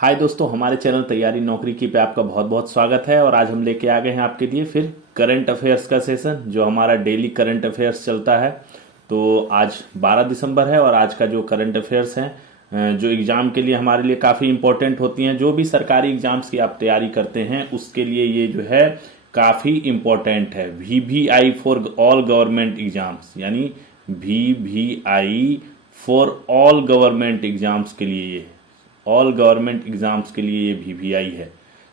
हाय दोस्तों, हमारे चैनल तैयारी नौकरी की पे आपका बहुत बहुत स्वागत है। और आज हम लेके आ गए हैं आपके लिए फिर करंट अफेयर्स का सेशन, जो हमारा डेली करंट अफेयर्स चलता है। तो आज 12 दिसंबर है और आज का जो करंट अफेयर्स हैं जो एग्ज़ाम के लिए हमारे लिए काफ़ी इंपॉर्टेंट होती हैं, जो भी सरकारी एग्ज़ाम्स की आप तैयारी करते हैं उसके लिए ये जो है काफ़ी इम्पोर्टेंट है। VVI for all government exams, यानी VVI for all government exams के लिए, ये ऑल गवर्नमेंट एग्जाम्स के लिए ये VVI है।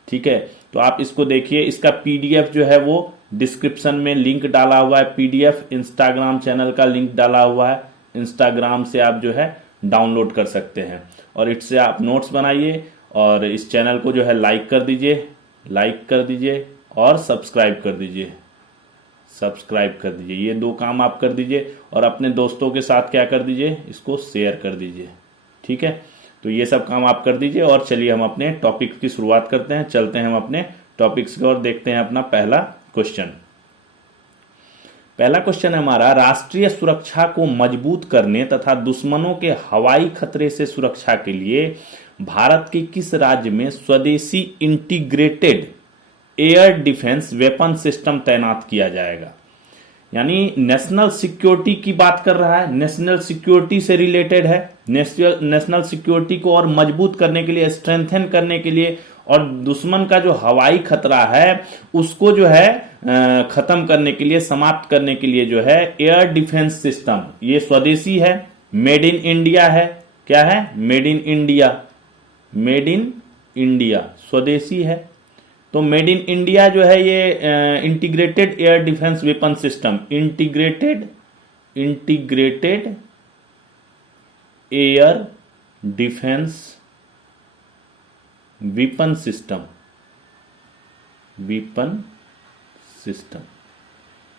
ठीक है, तो आप इसको देखिए। इसका PDF जो है वो डिस्क्रिप्शन में लिंक डाला हुआ है। PDF इंस्टाग्राम चैनल का लिंक डाला हुआ है, इंस्टाग्राम से आप जो है डाउनलोड कर सकते हैं और इससे आप नोट्स बनाइए और इस चैनल को जो है लाइक कर दीजिए और सब्सक्राइब कर दीजिए। ये दो काम आप कर दीजिए और अपने दोस्तों के साथ क्या कर दीजिए, इसको शेयर कर दीजिए। ठीक है, तो ये सब काम आप कर दीजिए और चलिए हम अपने टॉपिक की शुरुआत करते हैं। चलते हैं हम अपने टॉपिक्स की ओर, देखते हैं अपना पहला क्वेश्चन। पहला क्वेश्चन है हमारा, राष्ट्रीय सुरक्षा को मजबूत करने तथा दुश्मनों के हवाई खतरे से सुरक्षा के लिए भारत के किस राज्य में स्वदेशी integrated air defence weapon system तैनात किया जाएगा। यानी नेशनल सिक्योरिटी की बात कर रहा है, नेशनल सिक्योरिटी से रिलेटेड है। नेशनल सिक्योरिटी को और मजबूत करने के लिए, स्ट्रेंथन करने के लिए और दुश्मन का जो हवाई खतरा है उसको जो है खत्म करने के लिए, समाप्त करने के लिए जो है एयर डिफेंस सिस्टम, ये स्वदेशी है, मेड इन इंडिया है। क्या है? मेड इन इंडिया, स्वदेशी है। तो मेड इन इंडिया जो है ये integrated air defence weapon system, integrated air defence weapon system,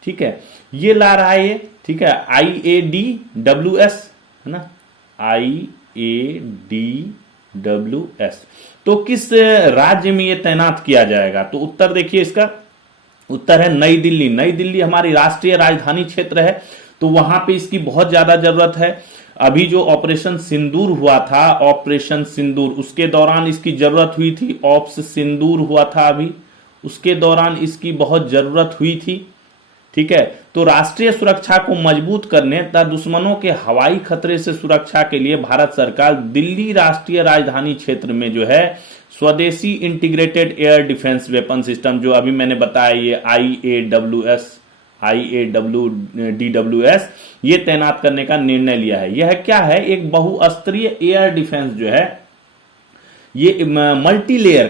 ठीक है, ये ला रहा है ये। ठीक है, IADWS है ना, IADWS। तो किस राज्य में ये तैनात किया जाएगा? तो उत्तर देखिए, इसका उत्तर है नई दिल्ली। नई दिल्ली हमारी राष्ट्रीय राजधानी क्षेत्र है, तो वहां पे इसकी बहुत ज्यादा जरूरत है। अभी जो ऑपरेशन सिंदूर हुआ था, ऑपरेशन सिंदूर, उसके दौरान इसकी जरूरत हुई थी। ऑप्स सिंदूर हुआ था अभी, उसके दौरान इसकी बहुत जरूरत हुई थी। ठीक है, तो राष्ट्रीय सुरक्षा को मजबूत करने तथा दुश्मनों के हवाई खतरे से सुरक्षा के लिए भारत सरकार दिल्ली राष्ट्रीय राजधानी क्षेत्र में जो है स्वदेशी integrated air defence weapon system, जो अभी मैंने बताया ये IADWS, ये तैनात करने का निर्णय लिया है। यह क्या है? एक बहुस्तरीय एयर डिफेंस जो है ये मल्टी लेयर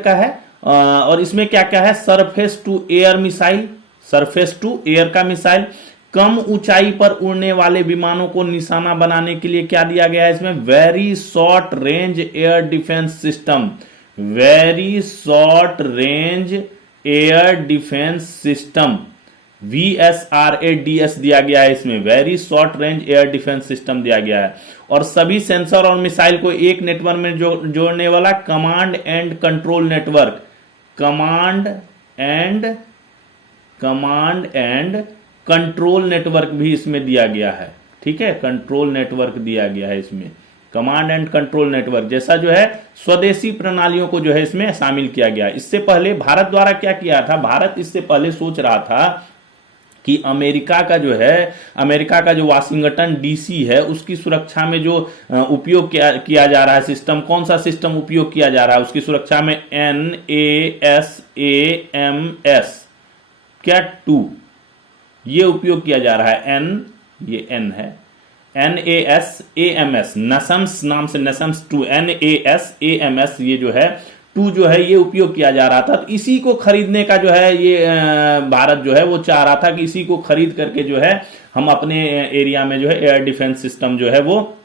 का है और इसमें क्या क्या है? Surface to air missile, surface to air का मिसाइल, कम ऊंचाई पर उड़ने वाले विमानों को निशाना बनाने के लिए क्या दिया गया है इसमें? Very short range air defence system, very short range air defence system, VSRADS दिया गया है इसमें, very short range air defence system दिया गया है। और सभी सेंसर और मिसाइल को एक नेटवर्क में जोड़ने वाला command and control network, command and control network भी इसमें दिया गया है। ठीक है, कंट्रोल नेटवर्क दिया गया है इसमें, कमांड एंड कंट्रोल नेटवर्क जैसा जो है स्वदेशी प्रणालियों को जो है इसमें शामिल किया गया। इससे पहले भारत द्वारा क्या किया था? भारत इससे पहले सोच रहा था कि अमेरिका का जो वाशिंगटन DC है उसकी सुरक्षा में जो उपयोग किया जा रहा है सिस्टम, कौन सा सिस्टम उपयोग किया जा रहा है उसकी सुरक्षा में? NASAMS, क्या 2, ये उपयोग किया जा रहा है। ये N है, NASAMS, नसम्स नाम से, नसम्स 2, NASAMS, ये जो है 2 जो है ये उपयोग किया जा रहा था। तो इसी को खरीदने का जो है ये भारत जो है वो चाह रहा था कि इसी को खरीद करके जो है हम अपने एरिया में जो है एयर डिफेंस सिस्टम जो है वो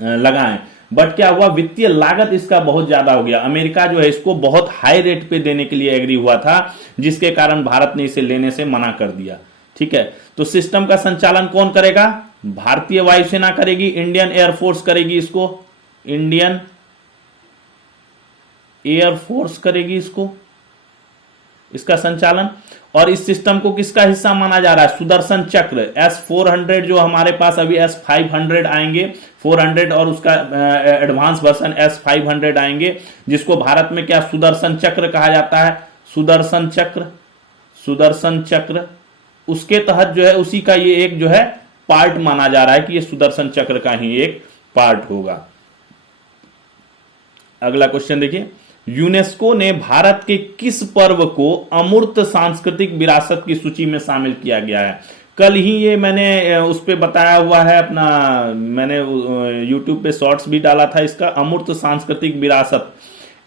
लगाएं। बट क्या हुआ? वित्तीय लागत इसका बहुत ज्यादा हो गया। अमेरिका जो है इसको बहुत हाई रेट पे देने के लिए एग्री हुआ था, जिसके कारण भारत ने इसे लेने से मना कर दिया। ठीक है, तो सिस्टम का संचालन कौन करेगा? भारतीय वायुसेना करेगी, इंडियन एयरफोर्स करेगी इसको, इंडियन एयरफोर्स करेगी इसको। इसका संचालन। और इस सिस्टम को किसका हिस्सा माना जा रहा है? सुदर्शन चक्र S400, जो हमारे पास अभी S500 आएंगे 400, और उसका एडवांस वर्जन S500 आएंगे, जिसको भारत में क्या सुदर्शन चक्र कहा जाता है। सुदर्शन चक्र, सुदर्शन चक्र, उसके तहत जो है उसी का ये एक जो है पार्ट माना जा रहा है कि ये सुदर्शन चक्र का ही एक पार्ट होगा। अगला क्वेश्चन देखिए, यूनेस्को ने भारत के किस पर्व को अमूर्त सांस्कृतिक विरासत की सूची में शामिल किया गया है? कल ही ये मैंने उस पे बताया हुआ है अपना, मैंने यूट्यूब पे शॉर्ट्स भी डाला था इसका। अमूर्त सांस्कृतिक विरासत,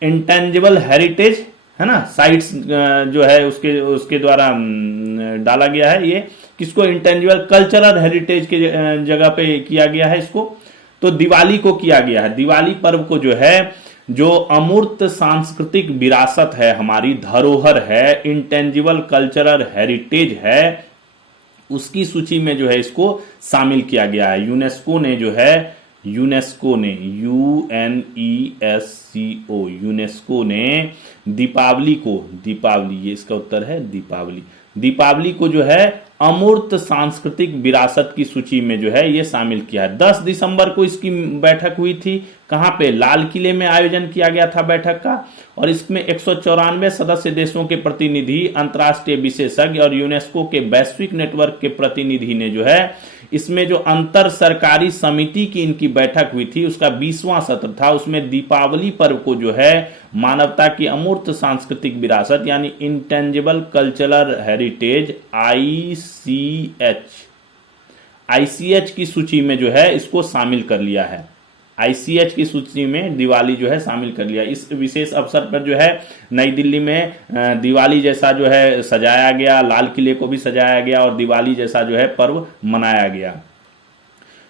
इंटेंजिबल हेरिटेज है ना, साइट्स जो है उसके द्वारा डाला गया है। ये किसको? इंटेंजिबल कल्चरल हेरिटेज के जगह पे किया गया है इसको। तो दिवाली को किया गया है, दिवाली पर्व को जो है, जो अमूर्त सांस्कृतिक विरासत है, हमारी धरोहर है, इंटेंजिबल कल्चरल हेरिटेज है, उसकी सूची में जो है इसको शामिल किया गया है। यूनेस्को ने जो है, यूनेस्को ने UNESCO, यूनेस्को ने दीपावली को, दीपावली ये इसका उत्तर है, दीपावली, दीपावली को जो है अमूर्त सांस्कृतिक विरासत की सूची में जो है ये शामिल किया है। 10 दिसंबर को इसकी बैठक हुई थी, कहां पे? लाल किले में आयोजन किया गया था बैठक का। और इसमें 194 सदस्य देशों के प्रतिनिधि, अंतर्राष्ट्रीय विशेषज्ञ और यूनेस्को के वैश्विक नेटवर्क के प्रतिनिधि ने जो है, इसमें जो अंतर सरकारी समिति की इनकी बैठक हुई थी उसका 20वां सत्र था। उसमें दीपावली पर्व को जो है मानवता की अमूर्त सांस्कृतिक विरासत यानी इंटेंजिबल कल्चरल हेरिटेज ICH की सूची में जो है इसको शामिल कर लिया है। ICH की सूची में दिवाली जो है शामिल कर लिया। इस विशेष अवसर पर जो है नई दिल्ली में दिवाली जैसा जो है सजाया गया, लाल किले को भी सजाया गया और दिवाली जैसा जो है पर्व मनाया गया।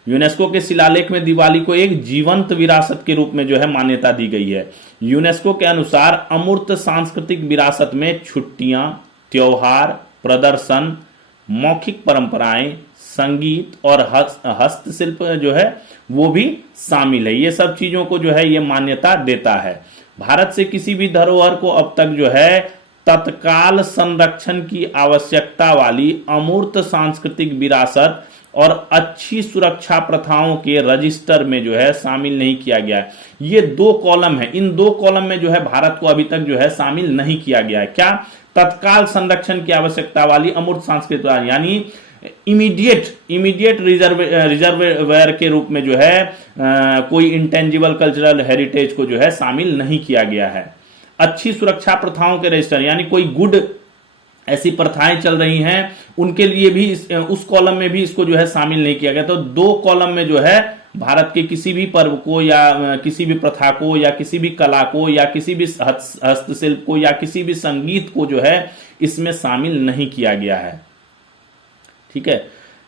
यूनेस्को के शिलालेख में दिवाली को एक जीवंत विरासत के रूप में जो है मान्यता दी गई है। यूनेस्को के अनुसार अमूर्त सांस्कृतिक विरासत में छुट्टियां, त्योहार, प्रदर्शन, मौखिक परंपराएं, संगीत और हस्तशिल्प जो है वो भी शामिल है। ये सब चीजों को जो है ये मान्यता देता है। भारत से किसी भी धरोहर को अब तक जो है तत्काल संरक्षण की आवश्यकता वाली अमूर्त सांस्कृतिक विरासत और अच्छी सुरक्षा प्रथाओं के रजिस्टर में जो है शामिल नहीं किया गया है। ये 2 कॉलम है, इन 2 कॉलम में जो है भारत को अभी तक जो है शामिल नहीं किया गया है। क्या? तत्काल संरक्षण की आवश्यकता वाली अमूर्त सांस्कृतिक, यानी इमीडिएट रिजर्वेयर के रूप में जो है कोई इंटेंजिबल कल्चरल हेरिटेज को जो है शामिल नहीं किया गया है। अच्छी सुरक्षा प्रथाओं के रजिस्टर, यानी कोई गुड ऐसी प्रथाएं चल रही हैं उनके लिए भी उस कॉलम में भी इसको जो है शामिल नहीं किया गया। तो 2 कॉलम में जो है भारत के किसी भी पर्व को या किसी भी प्रथा को या किसी भी कला को या किसी भी हस्तशिल्प को या किसी भी संगीत को जो है इसमें शामिल नहीं किया गया है। ठीक है।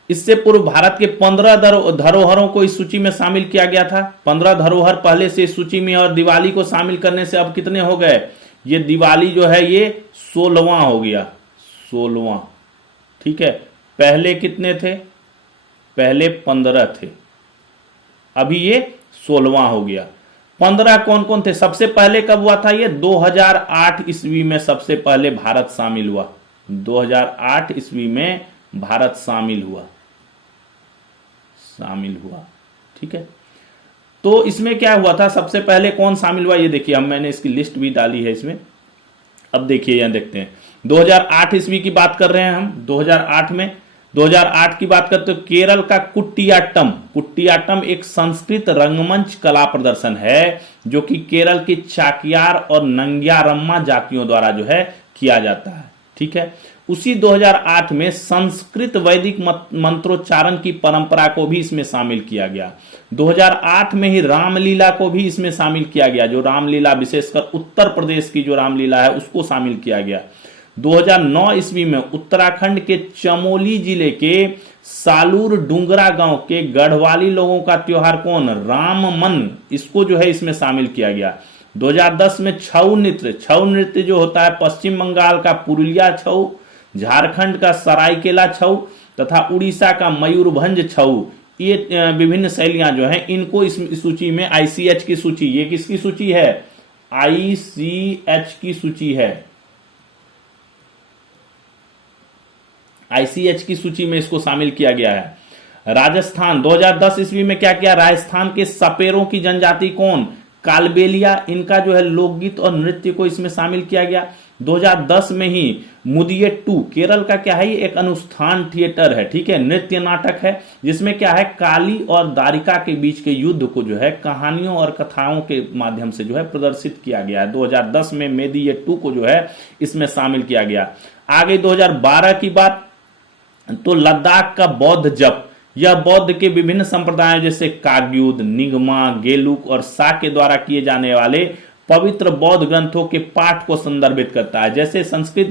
इससे पूर्व भारत के 15 धरोहरों को इस सूची में शामिल किया गया था। 15 धरोहर पहले से इस सूची में, और दिवाली को शामिल करने से अब कितने हो गए? ये दिवाली जो है ये 16वां हो गया, 16वां। ठीक है। पहले कितने थे? पहले 15 थे, अभी ये 16वां हो गया। 15 कौन कौन थे? सबसे पहले कब हुआ था? ये 2008 ईस्वी में सबसे पहले भारत शामिल हुआ। 2008 ईस्वी में भारत शामिल हुआ। ठीक है। तो इसमें क्या हुआ था? सबसे पहले कौन शामिल हुआ ये देखिए, हम मैंने इसकी लिस्ट भी डाली है इसमें। अब देखिए यहां देखते हैं, 2008 ईस्वी की बात कर रहे हैं हम। 2008 की बात करते हो, केरल का कुट्टियाट्टम एक संस्कृत रंगमंच कला प्रदर्शन है जो कि केरल की चाक्यार और नंग्यारम्मा जातियों द्वारा जो है किया जाता है। ठीक है। उसी 2008 में संस्कृत वैदिक मंत्रोच्चारण की परंपरा को भी इसमें शामिल किया गया। 2008 में ही रामलीला को भी इसमें शामिल किया गया। जो रामलीला, विशेषकर उत्तर प्रदेश की जो रामलीला है उसको शामिल किया गया। 2009 ईस्वी में उत्तराखंड के चमोली जिले के सालूर डुंगरा गांव के गढ़वाली लोगों का त्योहार कौन? राममन, इसको जो है इसमें शामिल किया गया। 2010 में छऊ नृत्य जो होता है पश्चिम बंगाल का पुरुलिया छऊ, झारखंड का सरायकेला छऊ तथा उड़ीसा का मयूरभंज छऊ, ये विभिन्न शैलियां जो हैं इनको इस सूची में ICH की सूची, ये किसकी सूची है? ICH की सूची है। आईसीएच की सूची में इसको शामिल किया गया है। राजस्थान 2010 ईस्वी में क्या किया, राजस्थान के सपेरों की जनजाति कौन, कालबेलिया, इनका जो है लोकगीत और नृत्य को इसमें शामिल किया गया। 2010 में ही मुदियट्टू, केरल का क्या है, ये एक अनुष्ठान थिएटर है, ठीक है, नृत्य नाटक है, जिसमें क्या है, काली और दारिका के बीच के युद्ध को जो है कहानियों और कथाओं के माध्यम से जो है प्रदर्शित किया गया है। 2010 में मुदियट्टू को जो है इसमें शामिल किया गया। आगे 2012 की बात, तो लद्दाख का बौद्ध जप, यह बौद्ध के विभिन्न संप्रदायों जैसे काग्युद, निगमा, गेलुक और सा के द्वारा किए जाने वाले पवित्र बौद्ध ग्रंथों के पाठ को संदर्भित करता है। जैसे संस्कृत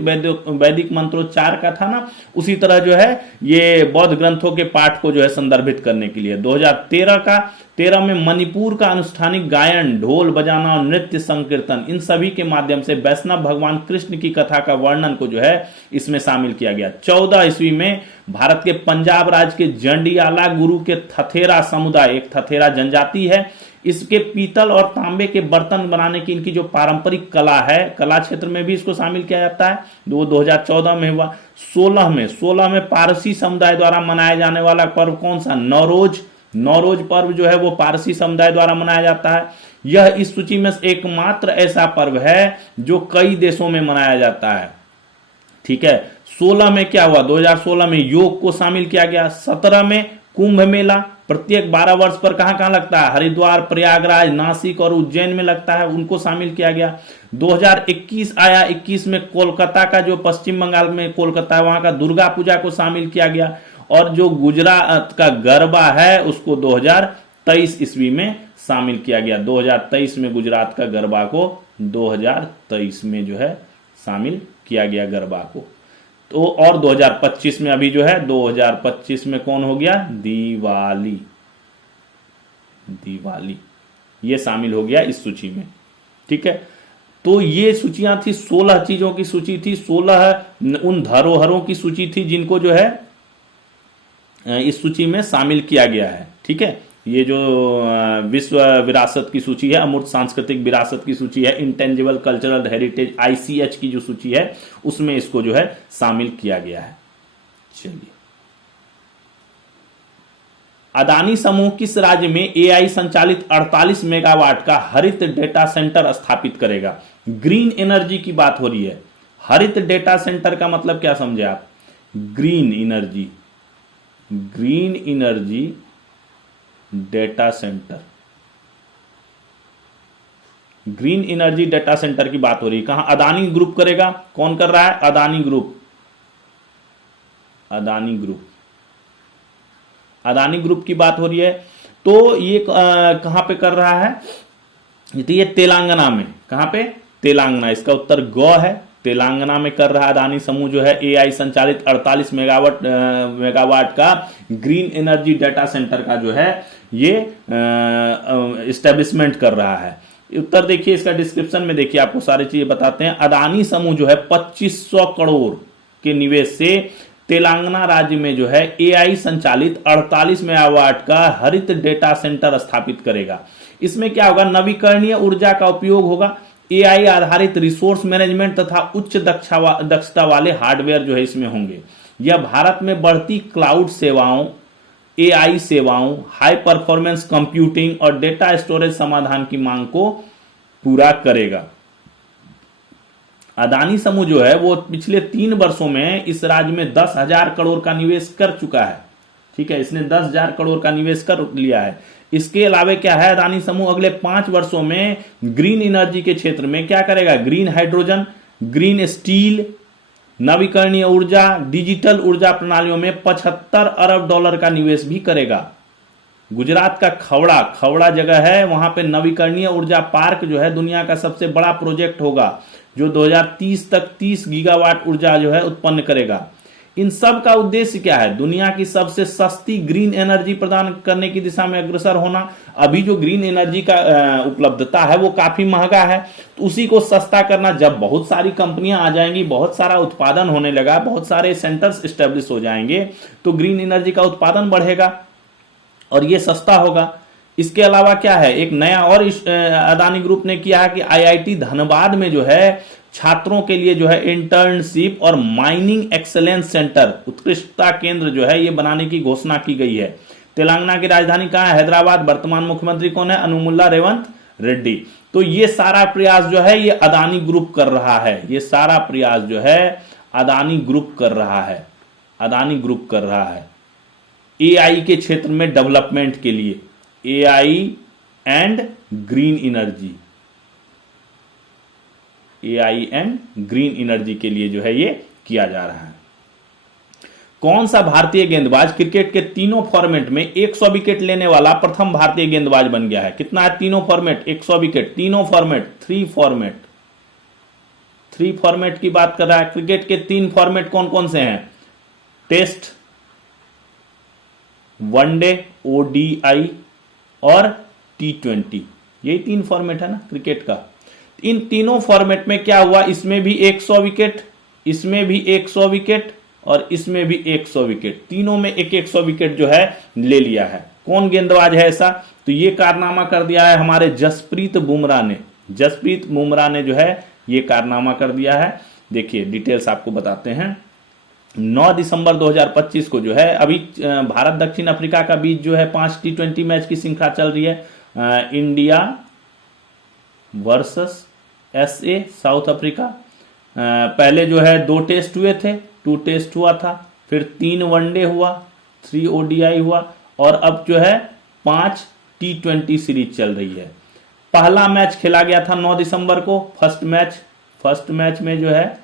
वैदिक मंत्रोच्चार का था ना, उसी तरह जो है ये बौद्ध ग्रंथों के पाठ को जो है संदर्भित करने के लिए। 2013 में मणिपुर का अनुष्ठानिक गायन, ढोल बजाना और नृत्य संकीर्तन, इन सभी के माध्यम से वैष्णव भगवान कृष्ण की कथा का वर्णन को जो है इसमें शामिल किया गया। 14 ईस्वी में भारत के पंजाब राज्य के जंडियाला गुरु के थथेरा समुदाय, एक थथेरा जनजाति है, इसके पीतल और तांबे के बर्तन बनाने की इनकी जो पारंपरिक कला है, कला क्षेत्र में भी इसको शामिल किया जाता है। 2014 में हुआ। 16 में पारसी समुदाय द्वारा मनाया जाने वाला पर्व कौन सा, नौरोज पर्व जो है वो पारसी समुदाय द्वारा मनाया जाता है। यह इस सूची में एकमात्र ऐसा पर्व है जो कई देशों में मनाया जाता है, ठीक है। 16 में क्या हुआ, 2016 में योग को शामिल किया गया। 17 में कुंभ मेला प्रत्येक 12 वर्ष पर कहां कहां लगता है, हरिद्वार, प्रयागराज, नासिक और उज्जैन में लगता है, उनको शामिल किया गया। 2021 आया, 21 में कोलकाता का, जो पश्चिम बंगाल में कोलकाता है, वहां का दुर्गा पूजा को शामिल किया गया। और जो गुजरात का गरबा है उसको 2023 ईस्वी में शामिल किया गया। 2023 में गुजरात का गरबा को 2023 में जो है शामिल किया गया गरबा को। तो और 2025 में अभी जो है 2025 में कौन हो गया, दिवाली ये शामिल हो गया इस सूची में, ठीक है। तो ये सूचियां थी, 16 चीजों की सूची थी, 16 उन धरोहरों की सूची थी जिनको जो है इस सूची में शामिल किया गया है, ठीक है। ये जो विश्व विरासत की सूची है, अमूर्त सांस्कृतिक विरासत की सूची है, इंटेंजिबल कल्चरल हेरिटेज आईसीएच की जो सूची है उसमें इसको जो है शामिल किया गया है। चलिए, अदानी समूह किस राज्य में एआई संचालित 48 मेगावाट का हरित डेटा सेंटर स्थापित करेगा। ग्रीन एनर्जी की बात हो रही है। हरित डेटा सेंटर का मतलब क्या समझे आप, green energy data centre, green energy data centre की बात हो रही है। कहां, अदानी ग्रुप करेगा। कौन कर रहा है, अदानी ग्रुप की बात हो रही है। तो ये कहां पे कर रहा है, तो ये तेलंगाना में। कहां पे, तेलंगाना, इसका उत्तर ग है। तेलंगाना में कर रहा अदानी समूह जो है एआई संचालित 48 मेगावाट का ग्रीन एनर्जी डेटा सेंटर का जो है ये एस्टेब्लिशमेंट कर रहा है। उत्तर देखिए, इसका डिस्क्रिप्शन में देखिए, आपको सारी चीजें बताते हैं। अदानी समूह जो है 2500 करोड़ के निवेश से तेलंगाना राज्य में जो है एआई संचालित 48 मेगावाट का हरित डेटा सेंटर स्थापित करेगा। इसमें क्या होगा, नवीकरणीय ऊर्जा का उपयोग होगा, एआई आधारित रिसोर्स मैनेजमेंट तथा उच्च दक्षता वाले हार्डवेयर जो है इसमें होंगे। यह भारत में बढ़ती क्लाउड सेवाओं, एआई सेवाओं, हाई परफॉर्मेंस कंप्यूटिंग और डेटा स्टोरेज समाधान की मांग को पूरा करेगा। अदानी समूह जो है वो पिछले 3 वर्षों में इस राज्य में 10,000 करोड़ का निवेश कर चुका है, ठीक है। इसने 10,000 करोड़ का निवेश कर लिया है। इसके अलावा क्या है, अदानी समूह अगले 5 वर्षों में ग्रीन एनर्जी के क्षेत्र में क्या करेगा, ग्रीन हाइड्रोजन, ग्रीन स्टील, नवीकरणीय ऊर्जा, डिजिटल ऊर्जा प्रणालियों में 75 अरब डॉलर का निवेश भी करेगा। गुजरात का खवड़ा जगह है, वहां पे नवीकरणीय ऊर्जा पार्क जो है दुनिया का सबसे बड़ा प्रोजेक्ट होगा, जो 2030 तक 30 गीगावाट ऊर्जा जो है उत्पन्न करेगा। इन सब का उद्देश्य क्या है, दुनिया की सबसे सस्ती ग्रीन एनर्जी प्रदान करने की दिशा में अग्रसर होना। अभी जो ग्रीन एनर्जी का उपलब्धता है वो काफी महंगा है, तो उसी को सस्ता करना। जब बहुत सारी कंपनियां आ जाएंगी, बहुत सारा उत्पादन होने लगा, बहुत सारे सेंटर्स एस्टेब्लिश हो जाएंगे, तो ग्रीन एनर्जी का उत्पादन बढ़ेगा और ये सस्ता होगा। इसके अलावा क्या है, एक नया और अदानी ग्रुप ने किया है कि आईआईटी धनबाद में जो है छात्रों के लिए जो है इंटर्नशिप और माइनिंग एक्सेलेंस सेंटर, उत्कृष्टता केंद्र जो है ये बनाने की घोषणा की गई है। तेलंगाना की राजधानी कहां है? हैदराबाद। वर्तमान मुख्यमंत्री कौन है? अनुमुल्ला रेवंत रेड्डी। तो ये सारा प्रयास जो है ये अदानी ग्रुप कर रहा है, ये सारा प्रयास जो है अदानी ग्रुप कर रहा है, अदानी ग्रुप कर रहा है एआई के क्षेत्र में डेवलपमेंट के लिए, AI and green energy, AI and green energy के लिए जो है ये किया जा रहा है। कौन सा भारतीय गेंदबाज क्रिकेट के तीनों फॉर्मेट में 100 विकेट लेने वाला प्रथम भारतीय गेंदबाज बन गया है? कितना है? तीनों फॉर्मेट 100 विकेट, तीनों फॉर्मेट, 3 फॉर्मेट, 3 फॉर्मेट की बात कर रहा है। क्रिकेट के 3 फॉर्मेट कौन कौन से हैं? टेस्ट, वनडे, ओडीआई और टी20, यही 3 फॉर्मेट है ना क्रिकेट का। इन तीनों फॉर्मेट में क्या हुआ, इसमें भी 100 विकेट, इसमें भी 100 विकेट और इसमें भी 100 विकेट, तीनों में 100 विकेट जो है ले लिया है। कौन गेंदबाज है ऐसा? तो ये कारनामा कर दिया है हमारे जसप्रीत बुमराह ने, जसप्रीत बुमराह ने जो है ये कारनामा कर दिया है। देखिए डिटेल्स आपको बताते हैं। 9 दिसंबर 2025 को जो है अभी भारत दक्षिण अफ्रीका का बीच जो है 5 टी20 मैच की श्रृंखला चल रही है। India versus SA South Africa. पहले जो है 2 टेस्ट हुए थे, 2 टेस्ट हुआ था, फिर 3 वनडे हुआ, 3 ओडीआई हुआ और अब जो है 5 टी20 सीरीज चल रही है। पहला मैच खेला गया था 9 दिसंबर को, फर्स्ट मैच में जो है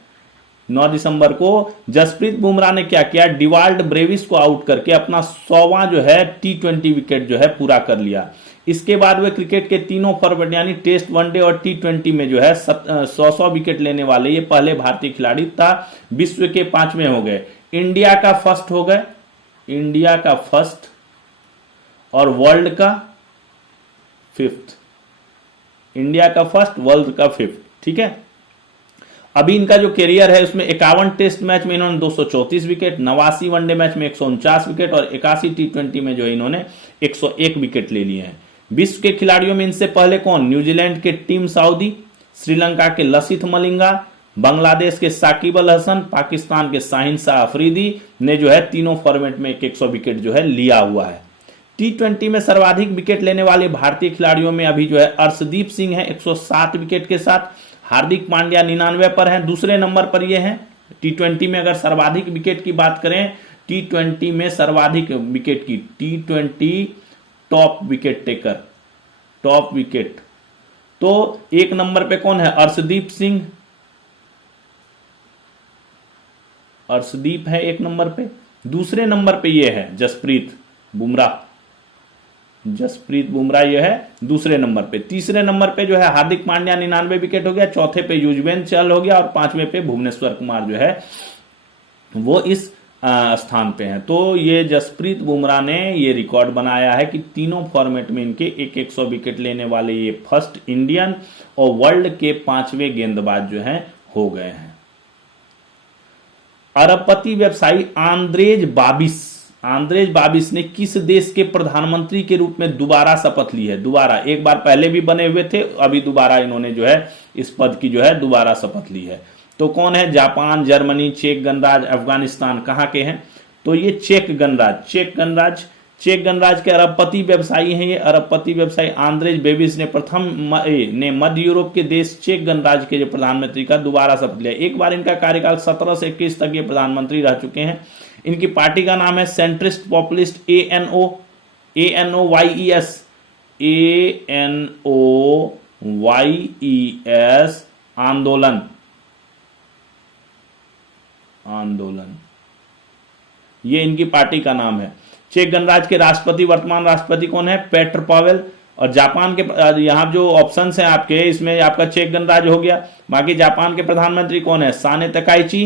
9 दिसंबर को जसप्रीत बुमराह ने क्या किया, डिवाल्ड ब्रेविस को आउट करके अपना 100वां जो है टी20 विकेट जो है पूरा कर लिया। इसके बाद वे क्रिकेट के तीनों फॉर्मेट यानी टेस्ट, वनडे और टी20 में जो है 100 विकेट लेने वाले ये पहले भारतीय खिलाड़ी था। विश्व के 5वें हो गए, इंडिया का फर्स्ट हो गए, इंडिया का फर्स्ट और वर्ल्ड का 5th, इंडिया का फर्स्ट, वर्ल्ड का 5th, ठीक है। अभी इनका जो कैरियर है उसमें 51 टेस्ट मैच में इन्होंने 234 विकेट, 89 वनडे मैच में 149 विकेट और 81 टी20 में जो है इन्होंने 101 विकेट ले लिए हैं। विश्व के खिलाड़ियों में इनसे पहले कौन? न्यूजीलैंड के टीम साउदी, श्रीलंका के लसिथ मलिंगा, बांग्लादेश के साकिब अल हसन, पाकिस्तान के शाहीन शाह अफरीदी ने जो है तीनों फॉर्मेट में 100 विकेट जो है लिया हुआ है। टी20 में सर्वाधिक विकेट लेने वाले भारतीय खिलाड़ियों में अभी जो है अर्शदीप सिंह है 107 विकेट के साथ, हार्दिक पांड्या 99 पर हैं, दूसरे नंबर पर ये हैं। टी20 में अगर सर्वाधिक विकेट की बात करें, टी20 में सर्वाधिक विकेट की, टी20 top wicket taker, top wicket, तो 1 नंबर पे कौन है? अर्शदीप सिंह, अर्शदीप है 1 नंबर पे। दूसरे नंबर पे ये है जसप्रीत बुमराह, जसप्रीत बुमराह ये है दूसरे नंबर पे। तीसरे नंबर पे जो है हार्दिक पांड्या 99 विकेट हो गया, चौथे पे युजवेंद्र चहल हो गया और 5वें पे भुवनेश्वर कुमार जो है वो इस स्थान पे हैं। तो ये जसप्रीत बुमराह ने ये रिकॉर्ड बनाया है कि तीनों फॉर्मेट में इनके 100 विकेट लेने वाले ये फर्स्ट इंडियन और वर्ल्ड के 5वें गेंदबाज जो हैं हो गए हैं। अरबपति व्यवसायी आंद्रेज बाबिस ने किस देश के प्रधानमंत्री के रूप में दोबारा शपथ ली है? दोबारा, एक बार पहले भी बने हुए थे, अभी दोबारा इन्होंने जो है इस पद की जो है दोबारा शपथ ली है। तो कौन है? जापान, जर्मनी, चेक गणराज्य, अफगानिस्तान, कहां के हैं? तो ये चेक गणराज्य के अरबपति व्यवसायी हैं। ये अरबपति व्यवसायी आंद्रेज बेबिस ने मध्य यूरोप के देश चेक गणराज्य के जो प्रधानमंत्री का दोबारा शपथ लिया। एक बार इनका कार्यकाल 17 से 21 तक ये प्रधानमंत्री रह चुके हैं। इनकी पार्टी का नाम है सेंट्रिस्ट पॉपुलिस्ट ANOYES आंदोलन, ये इनकी पार्टी का नाम है। चेक गणराज्य के राष्ट्रपति, वर्तमान राष्ट्रपति कौन है? Petr Pavel. और जापान के, यहां जो ऑप्शंस हैं आपके, इसमें आपका चेक गणराज्य हो गया। बाकी जापान के प्रधानमंत्री कौन है? साने तकाइची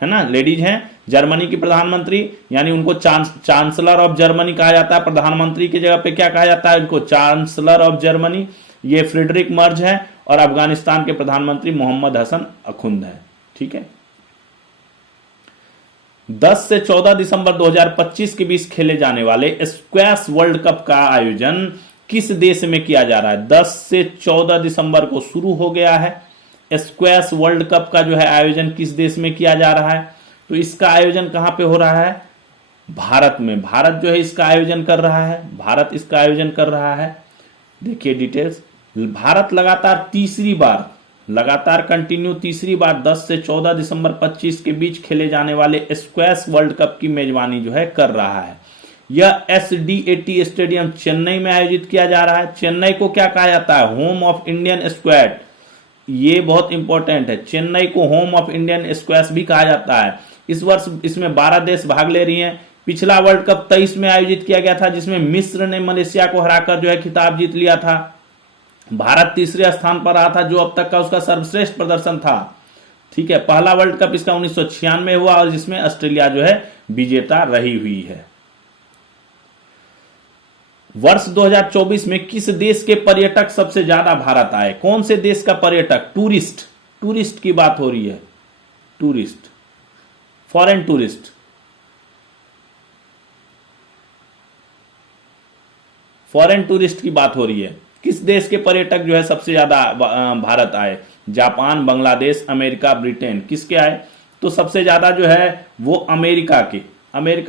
है ना, लेडीज हैं। जर्मनी की प्रधानमंत्री यानी उनको चांसलर ऑफ जर्मनी कहा जाता है, प्रधानमंत्री की जगह पे क्या कहा जाता है उनको? चांसलर ऑफ जर्मनी, ये फ्रेडरिक मर्ज है। और अफगानिस्तान के प्रधानमंत्री मोहम्मद हसन अखुंद है, ठीक है। 10 से 14 दिसंबर 2025 के बीच खेले जाने वाले स्क्वैश वर्ल्ड कप का आयोजन किस देश में किया जा रहा है? 10 से 14 दिसंबर को शुरू हो गया है। स्क्वैश वर्ल्ड कप का जो है आयोजन किस देश में किया जा रहा है? तो इसका आयोजन कहां पे हो रहा है? भारत में। भारत जो है इसका आयोजन कर रहा है, भारत इसका आयोजन कर रहा है। देखिए डिटेल्स, भारत लगातार कंटिन्यू तीसरी बार 10 से 14 दिसंबर 25 के बीच खेले जाने वाले स्क्वैश वर्ल्ड कप की मेजबानी जो है कर रहा है। यह SDAT स्टेडियम चेन्नई में आयोजित किया जा रहा है। चेन्नई को क्या कहा जाता है? Home of Indian squash. ये बहुत इंपॉर्टेंट है, चेन्नई को होम ऑफ इंडियन स्क्वैश भी कहा जाता है। इस वर्ष इसमें 12 देश भाग ले रही हैं। पिछला वर्ल्ड कप 23 में आयोजित किया गया था, जिसमें मिस्र ने मलेशिया को हराकर जो है खिताब जीत लिया था। भारत तीसरे स्थान पर रहा था, जो अब तक का उसका सर्वश्रेष्ठ प्रदर्शन था। ठीक है, पहला वर्ल्ड कप इसका 1996 में हुआ और जिसमें ऑस्ट्रेलिया जो है विजेता रही हुई है। वर्ष 2024 में किस देश के पर्यटक सबसे ज्यादा भारत आए? कौन से देश का पर्यटक? टूरिस्ट की बात हो रही है, फॉरेन टूरिस्ट की बात हो रही है। किस देश के पर्यटक जो है सबसे ज्यादा भारत आए? Japan, Bangladesh, America, Britain. किसके आए? तो सबसे ज्यादा जो है वो अमेरिका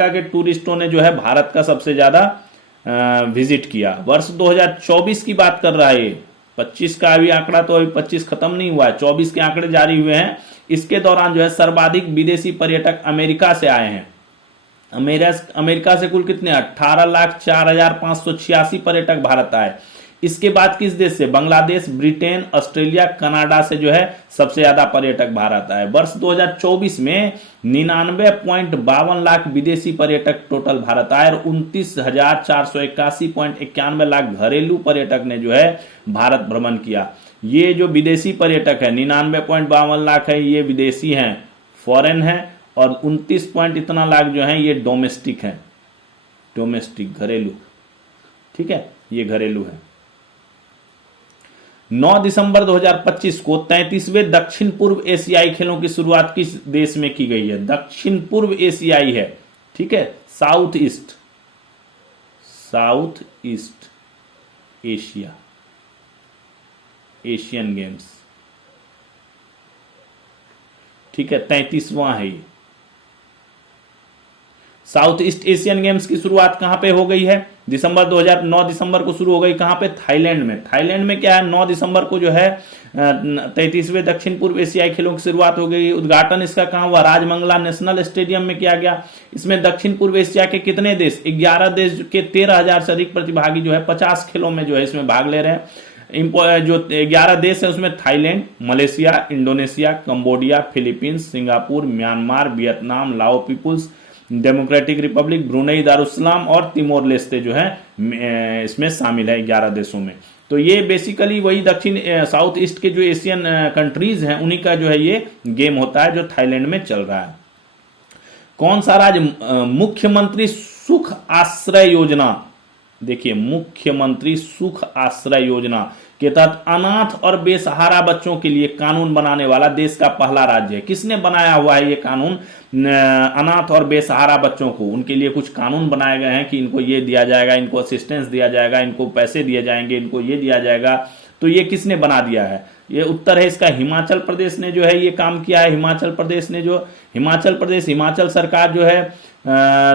के टूरिस्टों ने जो है भारत का सबसे ज्यादा विजिट किया। वर्ष 2024 की बात कर रहा है ये, 25 का अभी आंकड़ा तो अभी 25 खत्म नहीं हुआ है, 24 के आंकड़े जारी हुए हैं। इसके दौरान जो है सर्वाधिक विदेशी पर्यटक अमेरिका से आए हैं। अमेरिका से कुल कितने? 18,04,586 पर्यटक भारत आए। इसके बाद किस देश से? बांग्लादेश, ब्रिटेन, ऑस्ट्रेलिया, कनाडा से जो है सबसे ज्यादा पर्यटक भारत आए। वर्ष 2024 में 99.52 लाख विदेशी पर्यटक टोटल भारत आए और 29,481.91 लाख घरेलू पर्यटक ने जो है भारत भ्रमण किया। ये जो विदेशी पर्यटक है 99.52 लाख है, ये विदेशी हैं, फॉरेन है, और 29 पॉइंट इतना लाख जो है ये डोमेस्टिक है, घरेलू। ठीक है, ये घरेलू है। 9 दिसंबर 2025 को 33वें दक्षिण पूर्व एशियाई खेलों की शुरुआत किस देश में की गई है? दक्षिण पूर्व एशियाई है, ठीक है, south east Asia, Asian games. ठीक है, 33वां है ये। साउथ ईस्ट एशियन गेम्स की शुरुआत कहां पे हो गई है? 9 दिसंबर को शुरू हो गई। कहां पे? थाईलैंड में क्या है, 9 दिसंबर को जो है 33वें दक्षिण पूर्व एशियाई खेलों की शुरुआत हो गई। उद्घाटन इसका कहां हुआ? राजमंगला नेशनल स्टेडियम में किया गया। इसमें दक्षिण पूर्व एशिया के कितने देश? 11 देश के 13,000 से अधिक प्रतिभागी जो है 50 खेलों में जो है इसमें भाग ले रहे हैं। जो 11 देश है उसमें Thailand, Malaysia, Indonesia, Cambodia, Philippines, Singapore, Myanmar, Vietnam, Lao People's Democratic Republic, Brunei Darussalam और तिमोर लेस्ते जो है इसमें शामिल है 11 देशों में। तो ये बेसिकली वही दक्षिण साउथ ईस्ट के जो एशियन कंट्रीज हैं उन्हीं का जो है ये गेम होता है जो थाईलैंड में चल रहा है। कौन सा राज्य मुख्यमंत्री सुख आश्रय योजना, देखिए मुख्यमंत्री सुख आश्रय योजना के तहत अनाथ और बेसहारा बच्चों के लिए कानून बनाने वाला देश का पहला राज्य है? किसने बनाया हुआ है ये कानून? अनाथ और बेसहारा बच्चों को उनके लिए कुछ कानून बनाए गए हैं कि इनको ये दिया जाएगा, इनको असिस्टेंस दिया जाएगा, इनको पैसे दिए जाएंगे, इनको ये दिया जाएगा। तो ये किसने बना दिया है? ये उत्तर है इसका हिमाचल प्रदेश ने जो है ये काम किया है। हिमाचल सरकार जो है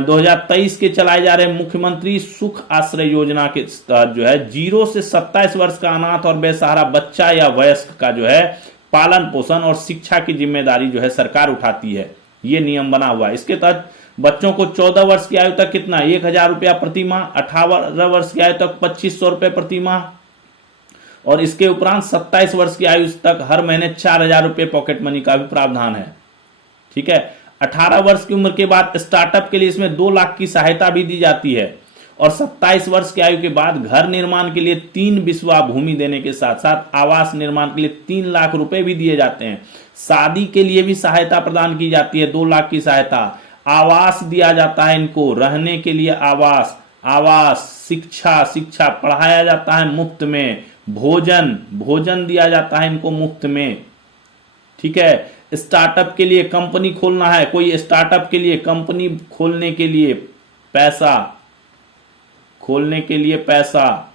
2023 के चलाए जा रहे मुख्यमंत्री सुख आश्रय योजना के तहत जो है 0 से 27 वर्ष का अनाथ और बेसहारा बच्चा या वयस्क का जो है पालन पोषण और शिक्षा की जिम्मेदारी जो है सरकार उठाती है। ये नियम बना हुआ है। इसके तहत बच्चों को 14 वर्ष की आयु तक कितना? 1,000 रुपया प्रति माह, 18 वर्ष की आयु तक 2,500 रुपये प्रति माह, और इसके उपरांत 27 वर्ष की आयु तक हर महीने 4,000 रुपये पॉकेट मनी का भी प्रावधान है। ठीक है, 18 वर्ष की उम्र के बाद स्टार्टअप के लिए इसमें 2 लाख की सहायता भी दी जाती है, और 27 वर्ष की आयु के बाद घर निर्माण के लिए 3 बिस्वा भूमि देने के साथ साथ आवास निर्माण के लिए 3 लाख रुपए भी दिए जाते हैं। शादी के लिए भी सहायता प्रदान की जाती है, 2 लाख की सहायता। आवास दिया जाता है इनको, रहने के लिए आवास, शिक्षा पढ़ाया जाता है मुफ्त में, भोजन दिया जाता है इनको मुफ्त में। ठीक है, स्टार्टअप के लिए कंपनी खोलना है, कोई स्टार्टअप के लिए कंपनी खोलने के लिए पैसा,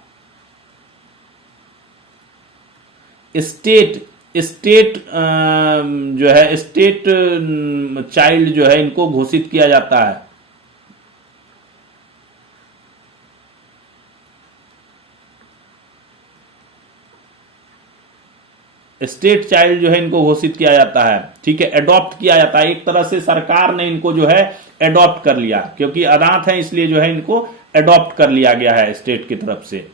स्टेट स्टेट जो है स्टेट चाइल्ड जो है इनको घोषित किया जाता है। स्टेट चाइल्ड जो है इनको घोषित किया जाता है। ठीक है, अडॉप्ट किया जाता है, एक तरह से सरकार ने इनको जो है अडॉप्ट कर लिया, क्योंकि अनाथ है इसलिए जो है इनको अडॉप्ट कर लिया गया है स्टेट की तरफ से।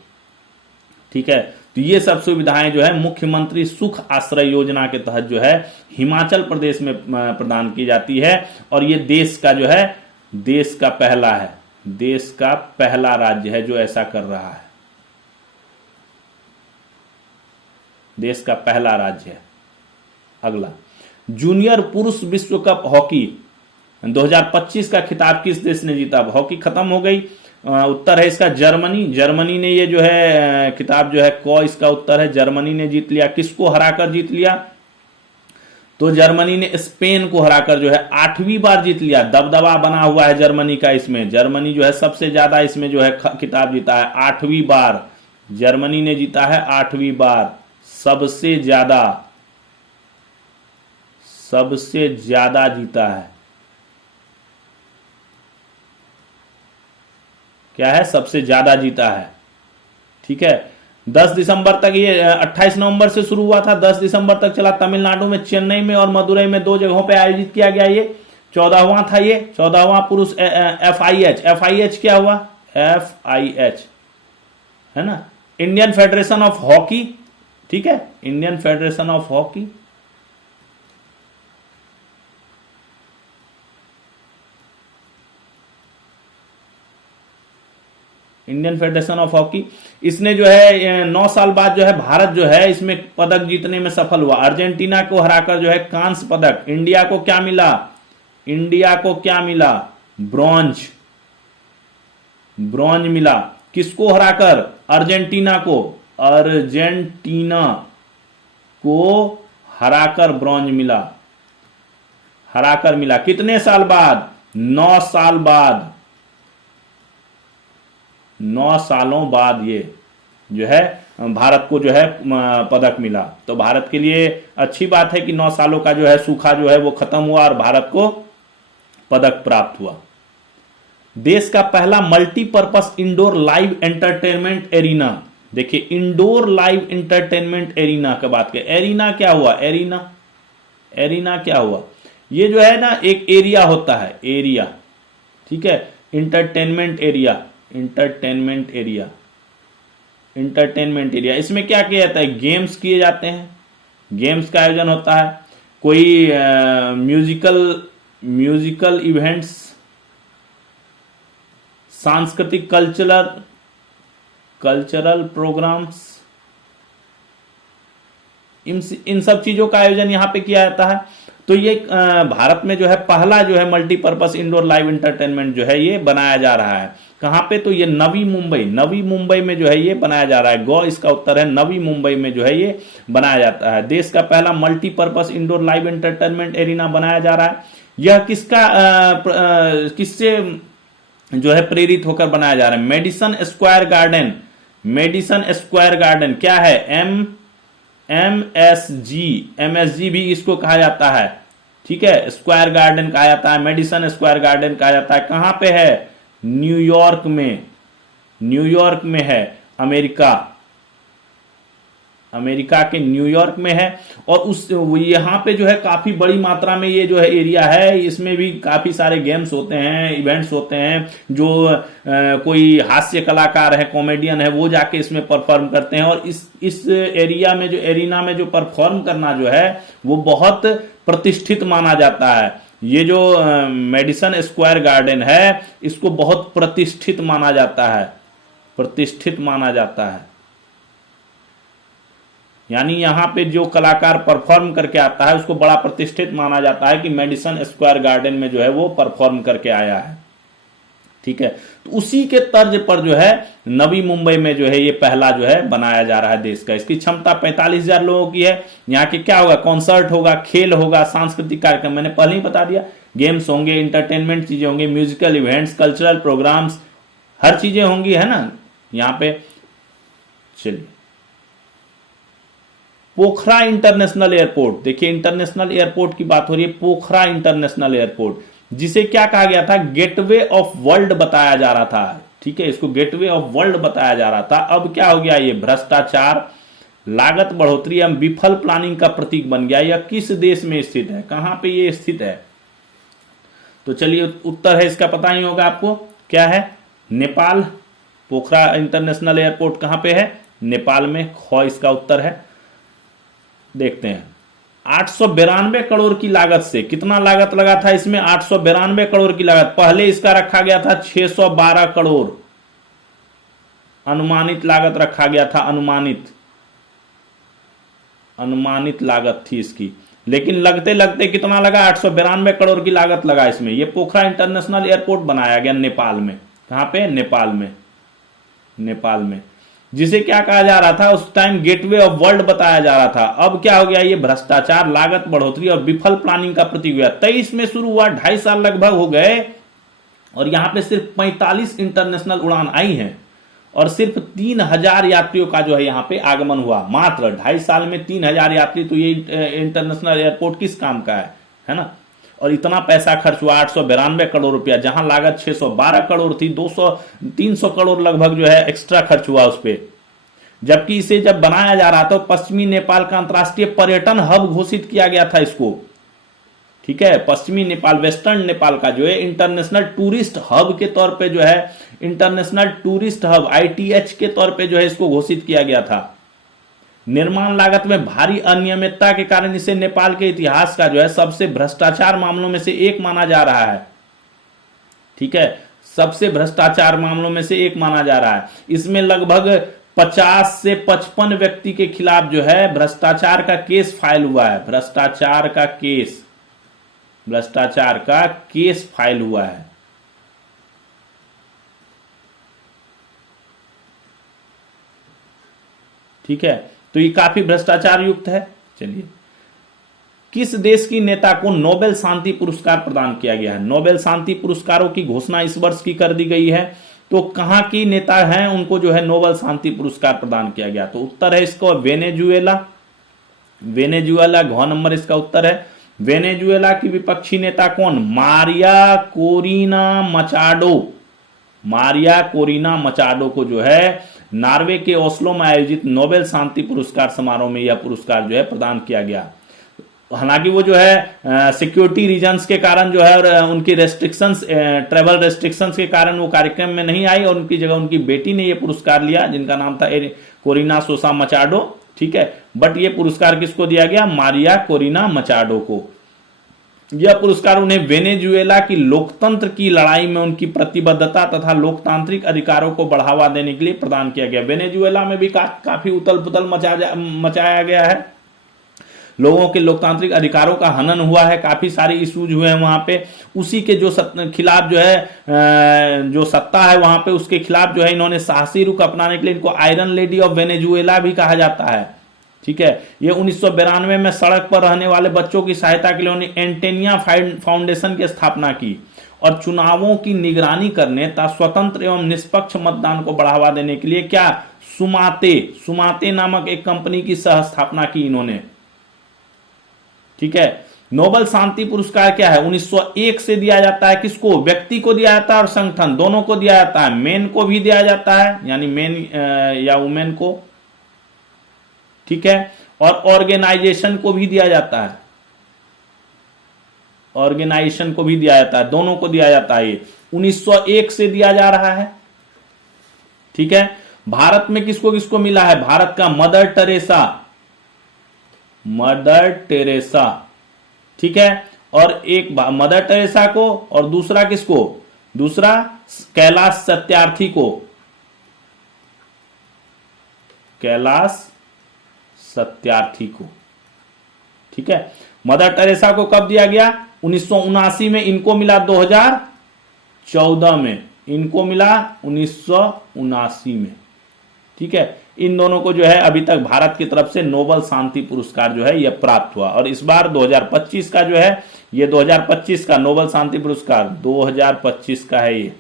ठीक है, तो ये सब सुविधाएं जो है मुख्यमंत्री सुख आश्रय योजना के तहत जो है हिमाचल प्रदेश में प्रदान की जाती है। और ये देश का जो है देश का पहला है, देश का पहला राज्य है जो ऐसा कर रहा है, देश का पहला राज्य है। अगला, जूनियर पुरुष विश्व कप हॉकी 2025 का खिताब किस देश ने जीता? हॉकी खत्म हो गई, उत्तर है इसका जर्मनी। जर्मनी ने ये जो है खिताब जो है इसका उत्तर है, जर्मनी ने जीत लिया। किसको हराकर जीत लिया? तो जर्मनी ने स्पेन को हराकर जो है 8वीं बार जीत लिया। दबदबा बना हुआ है जर्मनी का इसमें, जर्मनी जो है सबसे ज्यादा इसमें जो है खिताब जीता है, 8वीं बार जर्मनी ने जीता है, 8वीं बार सबसे ज्यादा जीता है। क्या है? सबसे ज्यादा जीता है। ठीक है, 10 दिसंबर तक, ये 28 नवंबर से शुरू हुआ था, 10 दिसंबर तक चला। तमिलनाडु में, चेन्नई में और मदुरई में 2 जगहों पे आयोजित किया गया। ये 14वां था, ये 14वां पुरुष FIH क्या हुआ? FIH है ना, इंडियन फेडरेशन ऑफ हॉकी। ठीक है, Indian federation of hockey. Indian federation of hockey, इसने जो है 9 साल बाद जो है भारत जो है इसमें पदक जीतने में सफल हुआ। अर्जेंटीना को हराकर जो है कांस्य पदक। इंडिया को क्या मिला? इंडिया को क्या मिला? ब्रॉन्ज, ब्रॉन्ज मिला। किसको हराकर? अर्जेंटीना को, अर्जेंटीना को हराकर ब्रॉन्ज मिला, हराकर मिला। कितने साल बाद? 9 साल बाद, 9 सालों बाद ये जो है भारत को जो है पदक मिला। तो भारत के लिए अच्छी बात है कि 9 सालों का जो है सूखा जो है वो खत्म हुआ और भारत को पदक प्राप्त हुआ। देश का पहला multipurpose indoor live entertainment arena. देखिए, इंडोर लाइव एंटरटेनमेंट एरिना की बात करें, एरिना क्या हुआ? एरिना क्या हुआ? ये जो है ना एक एरिया होता है, एरिया। ठीक है, entertainment area, entertainment area, entertainment area. इसमें क्या किया जाता है? गेम्स किए जाते हैं, गेम्स का आयोजन होता है, कोई म्यूजिकल इवेंट्स, सांस्कृतिक कल्चरल प्रोग्राम्स, इन सब चीजों का आयोजन यहां पे किया जाता है। तो ये भारत में जो है पहला जो है मल्टीपर्पस इंडोर लाइव एंटरटेनमेंट जो है ये बनाया जा रहा है। कहां पे? तो ये नवी मुंबई में जो है ये बनाया जा रहा है। इसका उत्तर है, नवी मुंबई में जो है ये बनाया जाता है। देश का पहला multipurpose indoor live entertainment arena बनाया जा रहा है। यह किससे जो है प्रेरित होकर बनाया जा रहा है? Madison Square garden. Madison Square garden क्या है? MSG भी इसको कहा जाता है। ठीक है, स्क्वायर गार्डन कहा जाता है, मेडिसन स्क्वायर गार्डन कहा जाता है। कहां पे है? न्यूयॉर्क में, न्यूयॉर्क में है, अमेरिका के न्यूयॉर्क में है। और यहां पे जो है काफी बड़ी मात्रा में ये जो है एरिया है, इसमें भी काफी सारे गेम्स होते हैं, इवेंट्स होते हैं। जो कोई हास्य कलाकार है, कॉमेडियन है, वो जाके इसमें परफॉर्म करते हैं। और इस एरिया में जो एरिना में जो परफॉर्म करना जो है वो बहुत प्रतिष्ठित माना जाता है। ये जो मेडिसन स्क्वायर गार्डन है इसको बहुत प्रतिष्ठित माना जाता है, प्रतिष्ठित माना जाता है। यानी यहां पे जो कलाकार परफॉर्म करके आता है उसको बड़ा प्रतिष्ठित माना जाता है कि मेडिसन स्क्वायर गार्डन में जो है वो परफॉर्म करके आया है। ठीक है, तो उसी के तर्ज पर जो है नवी मुंबई में जो है ये पहला जो है बनाया जा रहा है देश का। इसकी क्षमता 45,000 लोगों की है। यहाँ के क्या होगा? कॉन्सर्ट होगा, खेल होगा, सांस्कृतिक कार्यक्रम, मैंने पहले ही बता दिया, गेम्स होंगे, इंटरटेनमेंट चीजें होंगी, म्यूजिकल इवेंट्स, कल्चरल प्रोग्राम्स, हर चीजें होंगी, है ना यहाँ पे। चलिए पोखरा इंटरनेशनल एयरपोर्ट, देखिए इंटरनेशनल एयरपोर्ट की बात हो रही है, पोखरा इंटरनेशनल एयरपोर्ट, जिसे क्या कहा गया था, गेटवे ऑफ वर्ल्ड बताया जा रहा था। ठीक है, इसको गेटवे ऑफ वर्ल्ड बताया जा रहा था। अब क्या हो गया, ये भ्रष्टाचार, लागत बढ़ोतरी एवं विफल प्लानिंग का प्रतीक बन गया। यह किस देश में स्थित है, कहां पे ये स्थित है? तो चलिए उत्तर है इसका पता ही होगा आपको, क्या है, नेपाल। पोखरा इंटरनेशनल एयरपोर्ट कहां पे है, नेपाल में, ख इसका उत्तर है। देखते हैं, 892 करोड़ की लागत से, कितना लागत लगा था इसमें, 892 करोड़ की लागत। पहले इसका रखा गया था 612 करोड़, अनुमानित लागत रखा गया था, अनुमानित लागत थी इसकी, लेकिन लगते लगते कितना लगा, 892 करोड़ की लागत लगा इसमें। यह पोखरा इंटरनेशनल एयरपोर्ट बनाया गया नेपाल में। कहां पे, नेपाल में, नेपाल में, जिसे क्या कहा जा रहा था उस टाइम, गेटवे ऑफ वर्ल्ड बताया जा रहा था। अब क्या हो गया, ये भ्रष्टाचार, लागत बढ़ोतरी और विफल प्लानिंग का प्रतीक हुआ। 23 में शुरू हुआ, 2.5 साल लगभग हो गए, और यहां पे सिर्फ 45 इंटरनेशनल उड़ान आई हैं, और सिर्फ 3000 यात्रियों का जो है यहां पे आगमन हुआ। मात्र 2.5 साल में 3000 यात्री, तो ये इंटरनेशनल एयरपोर्ट किस काम का है ना। और इतना पैसा खर्च हुआ, 892 करोड़ रुपया, जहां लागत 612 करोड़ थी, 300 करोड़ लगभग जो है एक्स्ट्रा खर्च हुआ उस पर। जबकि इसे जब बनाया जा रहा था, पश्चिमी नेपाल का अंतर्राष्ट्रीय पर्यटन हब घोषित किया गया था इसको। ठीक है, पश्चिमी नेपाल, वेस्टर्न नेपाल का जो है इंटरनेशनल टूरिस्ट हब के तौर पे जो है, इंटरनेशनल टूरिस्ट हब ITH के तौर पे जो है इसको घोषित किया गया था। निर्माण लागत में भारी अनियमितता के कारण इसे नेपाल के इतिहास का जो है सबसे भ्रष्टाचार मामलों में से एक माना जा रहा है। ठीक है, सबसे भ्रष्टाचार मामलों में से एक माना जा रहा है। इसमें लगभग 50 से 55 व्यक्ति के खिलाफ जो है भ्रष्टाचार का केस फाइल हुआ है। भ्रष्टाचार का केस फाइल हुआ है। ठीक है, तो ये काफी भ्रष्टाचार युक्त है। चलिए, किस देश की नेता को नोबेल शांति पुरस्कार प्रदान किया गया है? नोबेल शांति पुरस्कारों की घोषणा इस वर्ष की कर दी गई है, तो कहां की नेता हैं उनको जो है नोबेल शांति पुरस्कार प्रदान किया गया? तो उत्तर है इसको वेनेजुएला, वेनेजुएला, घ नंबर इसका उत्तर है। वेनेजुएला की विपक्षी नेता कौन? Maria Corina Machado. Maria Corina Machado को जो है नॉर्वे के ओस्लो में आयोजित नोबेल शांति पुरस्कार समारोह में यह पुरस्कार जो है प्रदान किया गया। हालांकि वो जो है सिक्योरिटी रीजंस के कारण जो है, और उनकी रेस्ट्रिक्शंस, ट्रेवल रेस्ट्रिक्शंस के कारण वो कार्यक्रम में नहीं आई, और उनकी जगह उनकी बेटी ने ये पुरस्कार लिया, जिनका नाम था कोरिना सोसा मचाडो। ठीक है, बट ये पुरस्कार किसको दिया गया? मारिया कोरिना मचाडो को। यह पुरस्कार उन्हें वेनेजुएला की लोकतंत्र की लड़ाई में उनकी प्रतिबद्धता तथा लोकतांत्रिक अधिकारों को बढ़ावा देने के लिए प्रदान किया गया। वेनेजुएला में भी काफी उथल पुथल मचाया गया है, लोगों के लोकतांत्रिक अधिकारों का हनन हुआ है, काफी सारे इश्यूज हुए हैं वहां पे। उसी के जो खिलाफ जो है जो सत्ता है वहां पे, उसके खिलाफ जो है इन्होंने साहसी रुख अपनाने के लिए, इनको आयरन लेडी ऑफ वेनेजुएला भी कहा जाता है। ठीक है, ये 1992 में सड़क पर रहने वाले बच्चों की सहायता के लिए उन्होंने एंटेनिया फाउंडेशन की स्थापना की, और चुनावों की निगरानी करने तथा स्वतंत्र एवं निष्पक्ष मतदान को बढ़ावा देने के लिए क्या, सुमाते नामक एक कंपनी की सह स्थापना की इन्होंने। ठीक है, नोबेल शांति पुरस्कार क्या है? 1901 से दिया जाता है। किसको? व्यक्ति को दिया जाता है और संगठन दोनों को दिया जाता है। मेन को भी दिया जाता है, यानी मेन या वुमेन को। ठीक है, और ऑर्गेनाइजेशन को भी दिया जाता है, ऑर्गेनाइजेशन को भी दिया जाता है, दोनों को दिया जाता है। ये 1901 से दिया जा रहा है। ठीक है, भारत में किसको किसको मिला है? भारत का मदर टेरेसा। ठीक है, और एक मदर टेरेसा को, और दूसरा किसको? दूसरा कैलाश सत्यार्थी को, कैलाश सत्यार्थी को। ठीक है, मदर टेरेसा को कब दिया गया? 1979 में। इनको मिला 2014 में, इनको मिला 1979 में। ठीक है, इन दोनों को जो है अभी तक भारत की तरफ से नोबेल शांति पुरस्कार जो है यह प्राप्त हुआ। और इस बार 2025 का जो है, ये 2025 का नोबेल शांति पुरस्कार 2025 का है। ये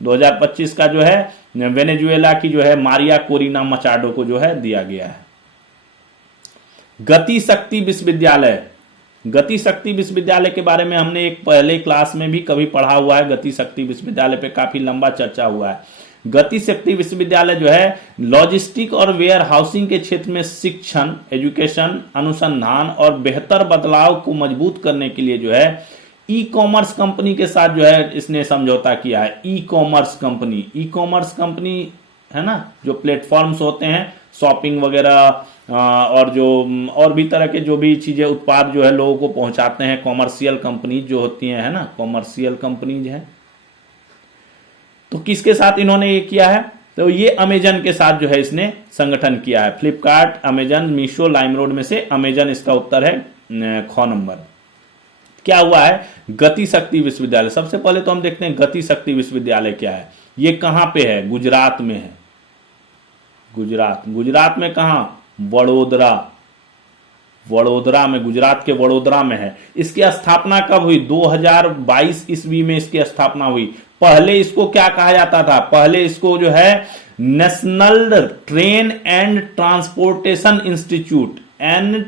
2025 का जो है वेनेजुएला की जो है मारिया कोरिना मचाडो को जो है दिया गया है। गति शक्ति विश्वविद्यालय, गति शक्ति विश्वविद्यालय के बारे में हमने एक पहले क्लास में भी कभी पढ़ा हुआ है। गति शक्ति विश्वविद्यालय पे काफी लंबा चर्चा हुआ है। गति शक्ति विश्वविद्यालय जो है लॉजिस्टिक और वेयर हाउसिंग के क्षेत्र में शिक्षण, एजुकेशन, अनुसंधान और बेहतर बदलाव को मजबूत करने के लिए जो है ई कॉमर्स कंपनी के साथ जो है इसने समझौता किया है। ई कॉमर्स कंपनी है ना, जो प्लेटफॉर्म्स होते हैं शॉपिंग वगैरह और जो और भी तरह के जो भी चीजें उत्पाद जो है लोगों को पहुंचाते हैं, कॉमर्शियल कंपनी जो होती हैं, है ना, कॉमर्शियल कंपनीज है। तो किसके साथ इन्होंने ये किया है? तो ये अमेजन के साथ जो है इसने संगठन किया है। फ्लिपकार्ट, अमेजन, मीशो, लाइमरोड में से अमेजन इसका उत्तर है, ख नंबर। क्या हुआ है? गति शक्ति विश्वविद्यालय। सबसे पहले तो हम देखते हैं गति शक्ति विश्वविद्यालय क्या है। ये कहां पे है? गुजरात में है। गुजरात में कहां? वडोदरा में, गुजरात के वडोदरा में है। इसकी स्थापना कब हुई? 2022 ईस्वी में इसकी स्थापना हुई। पहले इसको क्या कहा जाता था? पहले इसको जो है national train and transportation institute, NRTI,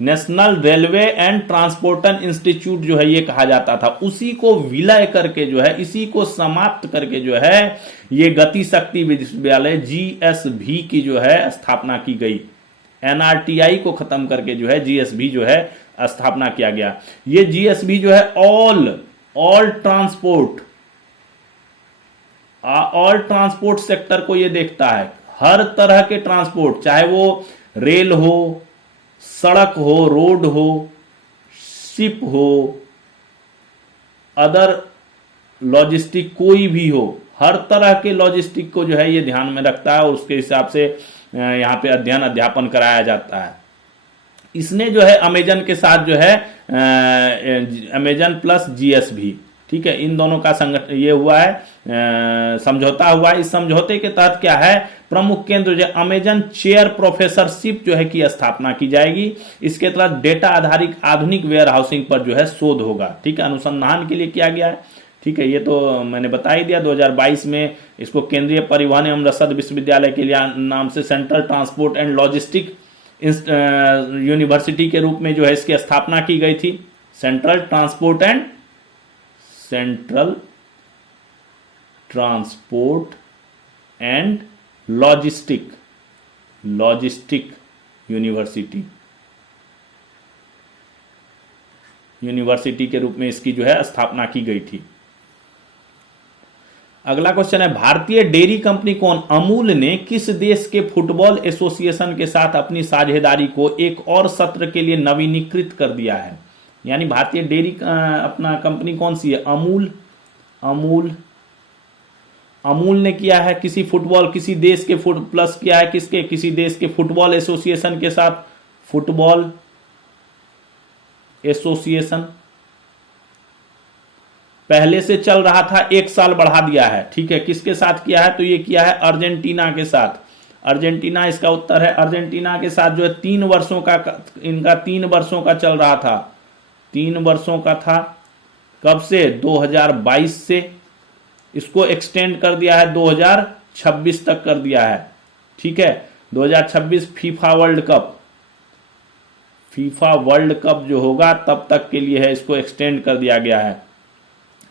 national railway and transportation institute जो है ये कहा जाता था। उसी को विलय करके जो है, इसी को समाप्त करके जो है ये गति शक्ति विश्वविद्यालय GSV की जो है स्थापना की गई। NRTI को खत्म करके जो है GSV जो है स्थापना किया गया। ये GSV जो है ऑल ट्रांसपोर्ट सेक्टर को ये देखता है। हर तरह के ट्रांसपोर्ट, चाहे वो रेल हो, सड़क हो, रोड हो, शिप हो, अदर लॉजिस्टिक कोई भी हो, हर तरह के लॉजिस्टिक को जो है ये ध्यान में रखता है और उसके हिसाब से यहाँ पे अध्ययन अध्यापन कराया जाता है। इसने जो है अमेजन के साथ जो है अमेजन प्लस GSV, ठीक है, इन दोनों का संगठन ये हुआ है, समझौता हुआ है। इस समझौते के तहत क्या है? प्रमुख केंद्र जो अमेजन चेयर प्रोफेसरशिप जो है की स्थापना की जाएगी। इसके तहत डेटा आधारित आधुनिक वेयर हाउसिंग पर जो है शोध होगा। ठीक है, अनुसंधान के लिए किया गया है। ठीक है, ये तो मैंने बता ही दिया। 2022 में इसको केंद्रीय परिवहन एवं रसद विश्वविद्यालय के लिए नाम से central transport and logistic university के रूप में जो है इसकी स्थापना की गई थी। Central transport and logistic university के रूप में इसकी जो है स्थापना की गई थी। अगला क्वेश्चन है, भारतीय डेयरी कंपनी कौन? अमूल ने किस देश के फुटबॉल एसोसिएशन के साथ अपनी साझेदारी को एक और सत्र के लिए नवीनीकृत कर दिया है? यानी भारतीय डेयरी अपना कंपनी कौन सी है? अमूल ने किया है किसी देश के प्लस किया है किसके? किसी देश के फुटबॉल एसोसिएशन के साथ। फुटबॉल एसोसिएशन पहले से चल रहा था, 1 साल बढ़ा दिया है। ठीक है, किसके साथ किया है? तो ये किया है अर्जेंटीना के साथ। अर्जेंटीना इसका उत्तर है। अर्जेंटीना के साथ जो है 3 वर्षों का, इनका 3 वर्षों का चल रहा था। 3 वर्षों का था। कब से? 2022 से। इसको एक्सटेंड कर दिया है 2026 तक कर दिया है। ठीक है, 2026 फीफा वर्ल्ड कप जो होगा तब तक के लिए है, इसको एक्सटेंड कर दिया गया है।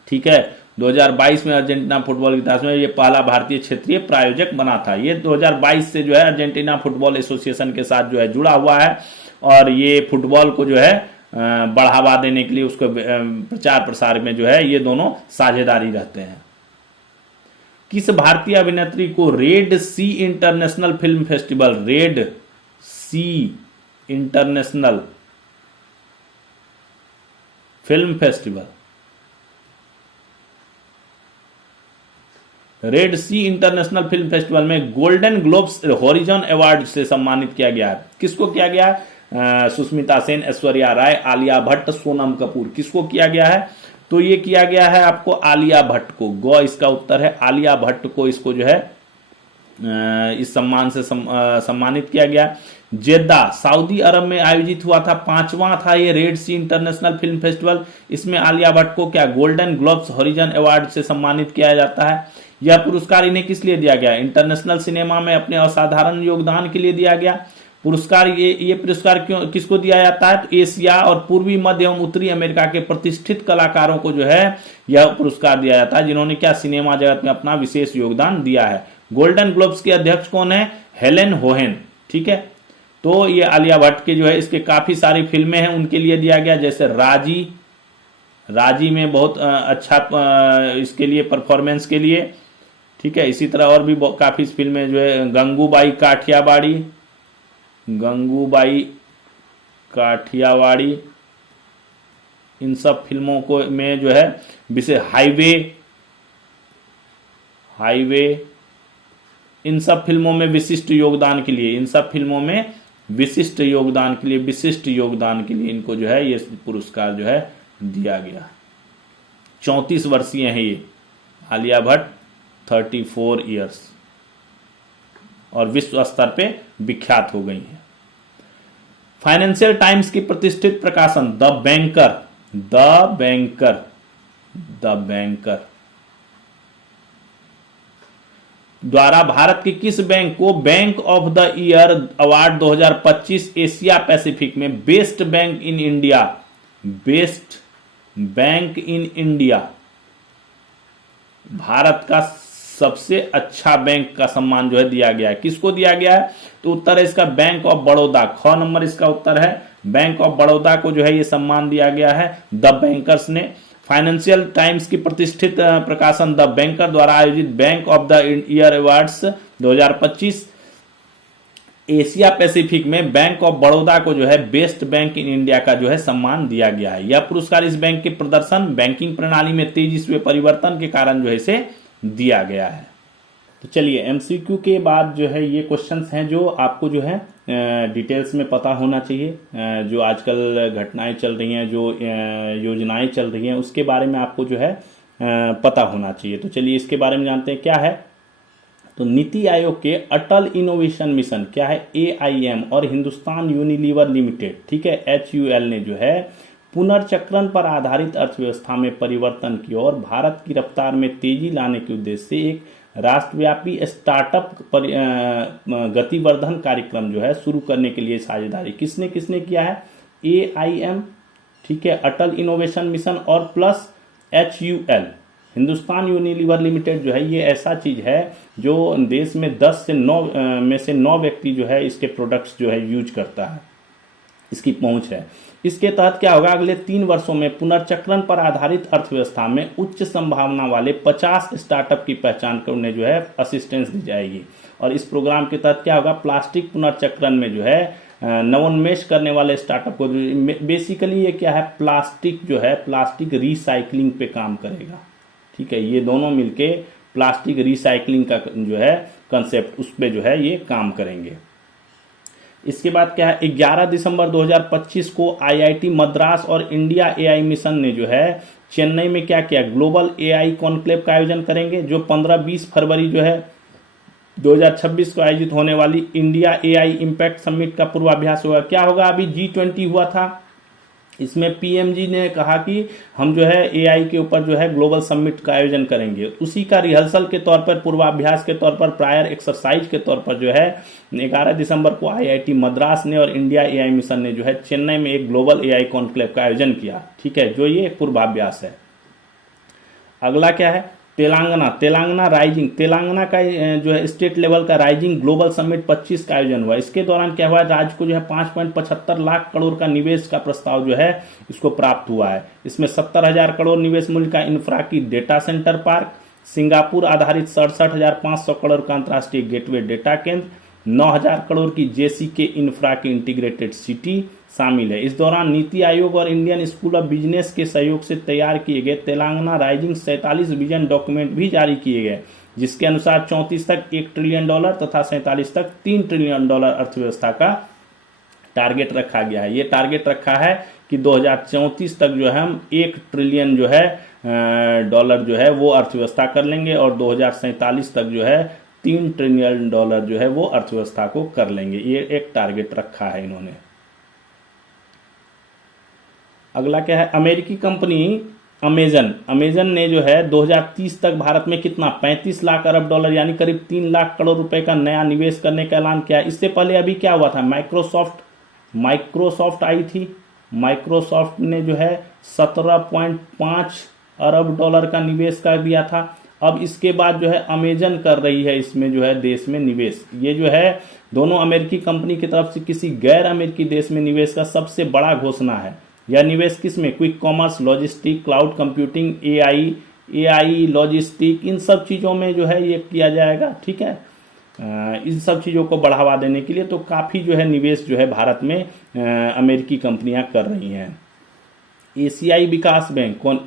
ठीक है, 2022 में अर्जेंटीना फुटबॉल के इतिहास में ये पहला भारतीय क्षेत्रीय प्रायोजक बना था। ये 2022 से जो है अर्जेंटीना फुटबॉल एसोसिएशन के साथ जो है जुड़ा हुआ है और ये फुटबॉल को जो है बढ़ावा देने के लिए उसको प्रचार प्रसार में जो है ये दोनों साझेदारी रहते हैं। किस भारतीय अभिनेत्री को रेड सी इंटरनेशनल फिल्म फेस्टिवल, रेड सी इंटरनेशनल फिल्म फेस्टिवल, रेड सी इंटरनेशनल फिल्म फेस्टिवल में गोल्डन ग्लोब्स हॉरिजॉन अवार्ड से सम्मानित किया गया है? किसको किया गया है? सुष्मिता सेन, ऐश्वर्या राय, आलिया भट्ट, सोनम कपूर। किसको किया गया है? तो ये किया गया है आपको आलिया भट्ट को। गौ इसका उत्तर है। आलिया भट्ट को इसको जो है इस सम्मान से सम्मानित किया गया। जेद्दा सऊदी अरब में आयोजित हुआ था, 5वां था ये रेड सी इंटरनेशनल फिल्म फेस्टिवल। इसमें आलिया भट्ट को क्या गोल्डन ग्लोब्स हॉरिजन अवार्ड से सम्मानित किया जाता है। यह पुरस्कार इन्हें किस लिए दिया गया? इंटरनेशनल सिनेमा में अपने असाधारण योगदान के लिए दिया गया पुरस्कार। ये पुरस्कार क्यों किसको दिया जाता है? तो एशिया और पूर्वी मध्य एवं उत्तरी अमेरिका के प्रतिष्ठित कलाकारों को जो है यह पुरस्कार दिया जाता है, जिन्होंने क्या सिनेमा जगत में अपना विशेष योगदान दिया है। गोल्डन ग्लोब्स के अध्यक्ष कौन है? हेलेन होहेन। ठीक है, तो ये आलिया भट्ट के जो है इसके काफी सारी फिल्में हैं, उनके लिए दिया गया, जैसे राजी में बहुत अच्छा इसके लिए परफॉर्मेंस के लिए। ठीक है, इसी तरह और भी काफी फिल्में जो है, गंगूबाई काठियावाड़ी, इन सब फिल्मों को में जो है विशेष हाईवे, इन सब फिल्मों में विशिष्ट योगदान के लिए, विशिष्ट योगदान के लिए इनको जो है ये पुरस्कार जो है दिया गया। 34 वर्षीय हैं ये आलिया भट्ट, 34 इयर्स, और विश्व स्तर पे विख्यात हो गई हैं। फाइनेंशियल टाइम्स की प्रतिष्ठित प्रकाशन द बैंकर द्वारा भारत के किस बैंक को bank of the year award 2025 Asia Pacific में best bank in India Bharat का सबसे अच्छा बैंक का सम्मान जो है दिया गया है? किसको दिया गया है? तो उत्तर है इसका बैंक ऑफ बड़ौदा। ख नंबर इसका उत्तर है, बैंक ऑफ बड़ौदा को जो है ये सम्मान दिया गया है द बैंकर्स ने। फाइनेंशियल टाइम्स की प्रतिष्ठित प्रकाशन द बैंकर द्वारा आयोजित bank of the year awards 2025 Asia Pacific में बैंक ऑफ बड़ौदा को जो है बेस्ट बैंक इन इंडिया का जो है सम्मान दिया गया है। यह पुरस्कार इस बैंक के प्रदर्शन, बैंकिंग प्रणाली में तेजी से परिवर्तन के कारण जो है इसे दिया गया है। तो चलिए एमसीक्यू के बाद जो है ये क्वेश्चंस हैं जो आपको जो है डिटेल्स में पता होना चाहिए। जो आजकल घटनाएं चल रही हैं, जो योजनाएं चल रही हैं, उसके बारे में आपको जो है पता होना चाहिए। तो चलिए इसके बारे में जानते हैं क्या है। तो नीति आयोग के अटल इनोवेशन मिशन क्या है? AIM और हिंदुस्तान यूनिलीवर लिमिटेड, ठीक है, HUL ने जो है पुनर्चक्रण पर आधारित अर्थव्यवस्था में परिवर्तन की और भारत की रफ्तार में तेजी लाने के उद्देश्य से एक राष्ट्रव्यापी स्टार्टअप गतिवर्धन कार्यक्रम जो है शुरू करने के लिए साझेदारी किसने किया है? AIM, ठीक है, अटल इनोवेशन मिशन और plus HUL Hindustan Unilever limited जो है ये ऐसा चीज है जो देश में 10 से 9 में से 9 व्यक्ति जो है इसके प्रोडक्ट्स जो है यूज करता है, इसकी पहुंच है। इसके तहत क्या होगा? अगले 3 वर्षों में पुनर्चक्रण पर आधारित अर्थव्यवस्था में उच्च संभावना वाले 50 स्टार्टअप की पहचान कर उन्हें जो है असिस्टेंस दी जाएगी। और इस प्रोग्राम के तहत क्या होगा? प्लास्टिक पुनर्चक्रण में जो है नवोन्मेष करने वाले स्टार्टअप को, बेसिकली ये क्या है? प्लास्टिक जो है प्लास्टिक रिसाइकलिंग पे काम करेगा। ठीक है, ये दोनों मिलके प्लास्टिक रिसाइकलिंग का जो है कंसेप्ट, उस पे जो है ये काम करेंगे। इसके बाद क्या है? 11 दिसंबर 2025 को IIT मद्रास और इंडिया AI मिशन ने जो है चेन्नई में क्या किया? ग्लोबल AI कॉन्क्लेव का आयोजन करेंगे, जो 15-20 फरवरी जो है 2026 को आयोजित होने वाली इंडिया AI इम्पैक्ट समिट का पूर्वाभ्यास होगा। क्या होगा? अभी G20 हुआ था, इसमें PMG ने कहा कि हम जो है AI के ऊपर जो है ग्लोबल समिट का आयोजन करेंगे। उसी का रिहर्सल के तौर पर, पूर्वाभ्यास के तौर पर, प्रायर एक्सरसाइज के तौर पर जो है 11 दिसंबर को IIT मद्रास ने और इंडिया AI मिशन ने जो है चेन्नई में एक ग्लोबल AI कॉन्क्लेव का आयोजन किया। ठीक है, जो ये पूर्वाभ्यास है। अगला क्या है? तेलंगाना राइजिंग, तेलंगाना का जो है स्टेट लेवल का राइजिंग ग्लोबल समिट 25 का आयोजन हुआ। इसके दौरान क्या हुआ? राज्य को जो है 5.75 लाख करोड़ का निवेश का प्रस्ताव जो है इसको प्राप्त हुआ है। इसमें 70,000 करोड़ निवेश मूल्य का इंफ्रा की डेटा सेंटर पार्क, सिंगापुर आधारित 67,500 करोड़ का अंतर्राष्ट्रीय गेटवे डेटा केंद्र, 9,000 करोड़ की JCK इंफ्रा की इंटीग्रेटेड सिटी शामिल है। इस दौरान नीति आयोग और इंडियन स्कूल ऑफ बिजनेस के सहयोग से तैयार किए गए तेलंगाना राइजिंग 47 विजन डॉक्यूमेंट भी जारी किए गए, जिसके अनुसार 34 तक $1 ट्रिलियन तथा 47 तक $3 ट्रिलियन अर्थव्यवस्था का टारगेट रखा गया है। ये टारगेट रखा है कि 2034 तक जो है हम $1 ट्रिलियन जो है डॉलर जो है वो अर्थव्यवस्था कर लेंगे और 2047 तक जो है $3 ट्रिलियन जो है वो अर्थव्यवस्था को कर लेंगे। ये एक टारगेट रखा है इन्होंने। अगला क्या है? अमेरिकी कंपनी अमेजन ने जो है 2030 तक भारत में कितना 35 लाख अरब डॉलर यानी करीब 3 लाख करोड़ रुपए का नया निवेश करने का ऐलान किया। इससे पहले अभी क्या हुआ था, माइक्रोसॉफ्ट आई थी। माइक्रोसॉफ्ट ने जो है 17.5 अरब डॉलर का निवेश कर दिया था। अब इसके बाद जो है अमेजन कर रही है इसमें जो है देश में निवेश। ये जो है दोनों अमेरिकी कंपनी की तरफ से किसी गैर अमेरिकी देश में निवेश का सबसे बड़ा घोषणा है। यह निवेश किसमें, quick commerce, logistic, cloud computing, AI logistic, इन सब चीज़ों में जो है ये किया जाएगा। ठीक है, इन सब चीज़ों को बढ़ावा देने के लिए तो काफ़ी जो है निवेश जो है भारत में अमेरिकी कंपनियां कर रही हैं। एशियाई विकास बैंक कौन,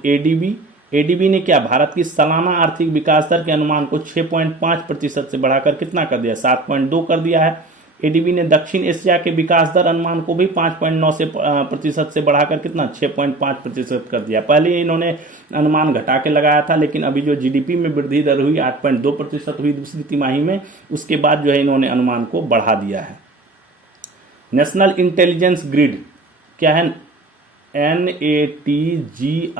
एडीबी ने क्या भारत की सालाना आर्थिक विकास दर के अनुमान को 6.5% से बढ़ाकर कितना कर दिया, 7.2 कर दिया है। एडीबी ने दक्षिण एशिया के विकास दर अनुमान को भी 5.9% से बढ़ाकर कितना 6.5% कर दिया। पहले इन्होंने अनुमान घटा के लगाया था, लेकिन अभी जो जीडीपी में वृद्धि दर हुई 8.2% हुई दूसरी तिमाही में, उसके बाद जो है इन्होंने अनुमान को बढ़ा दिया है। नेशनल इंटेलिजेंस ग्रिड क्या है, NATGRID,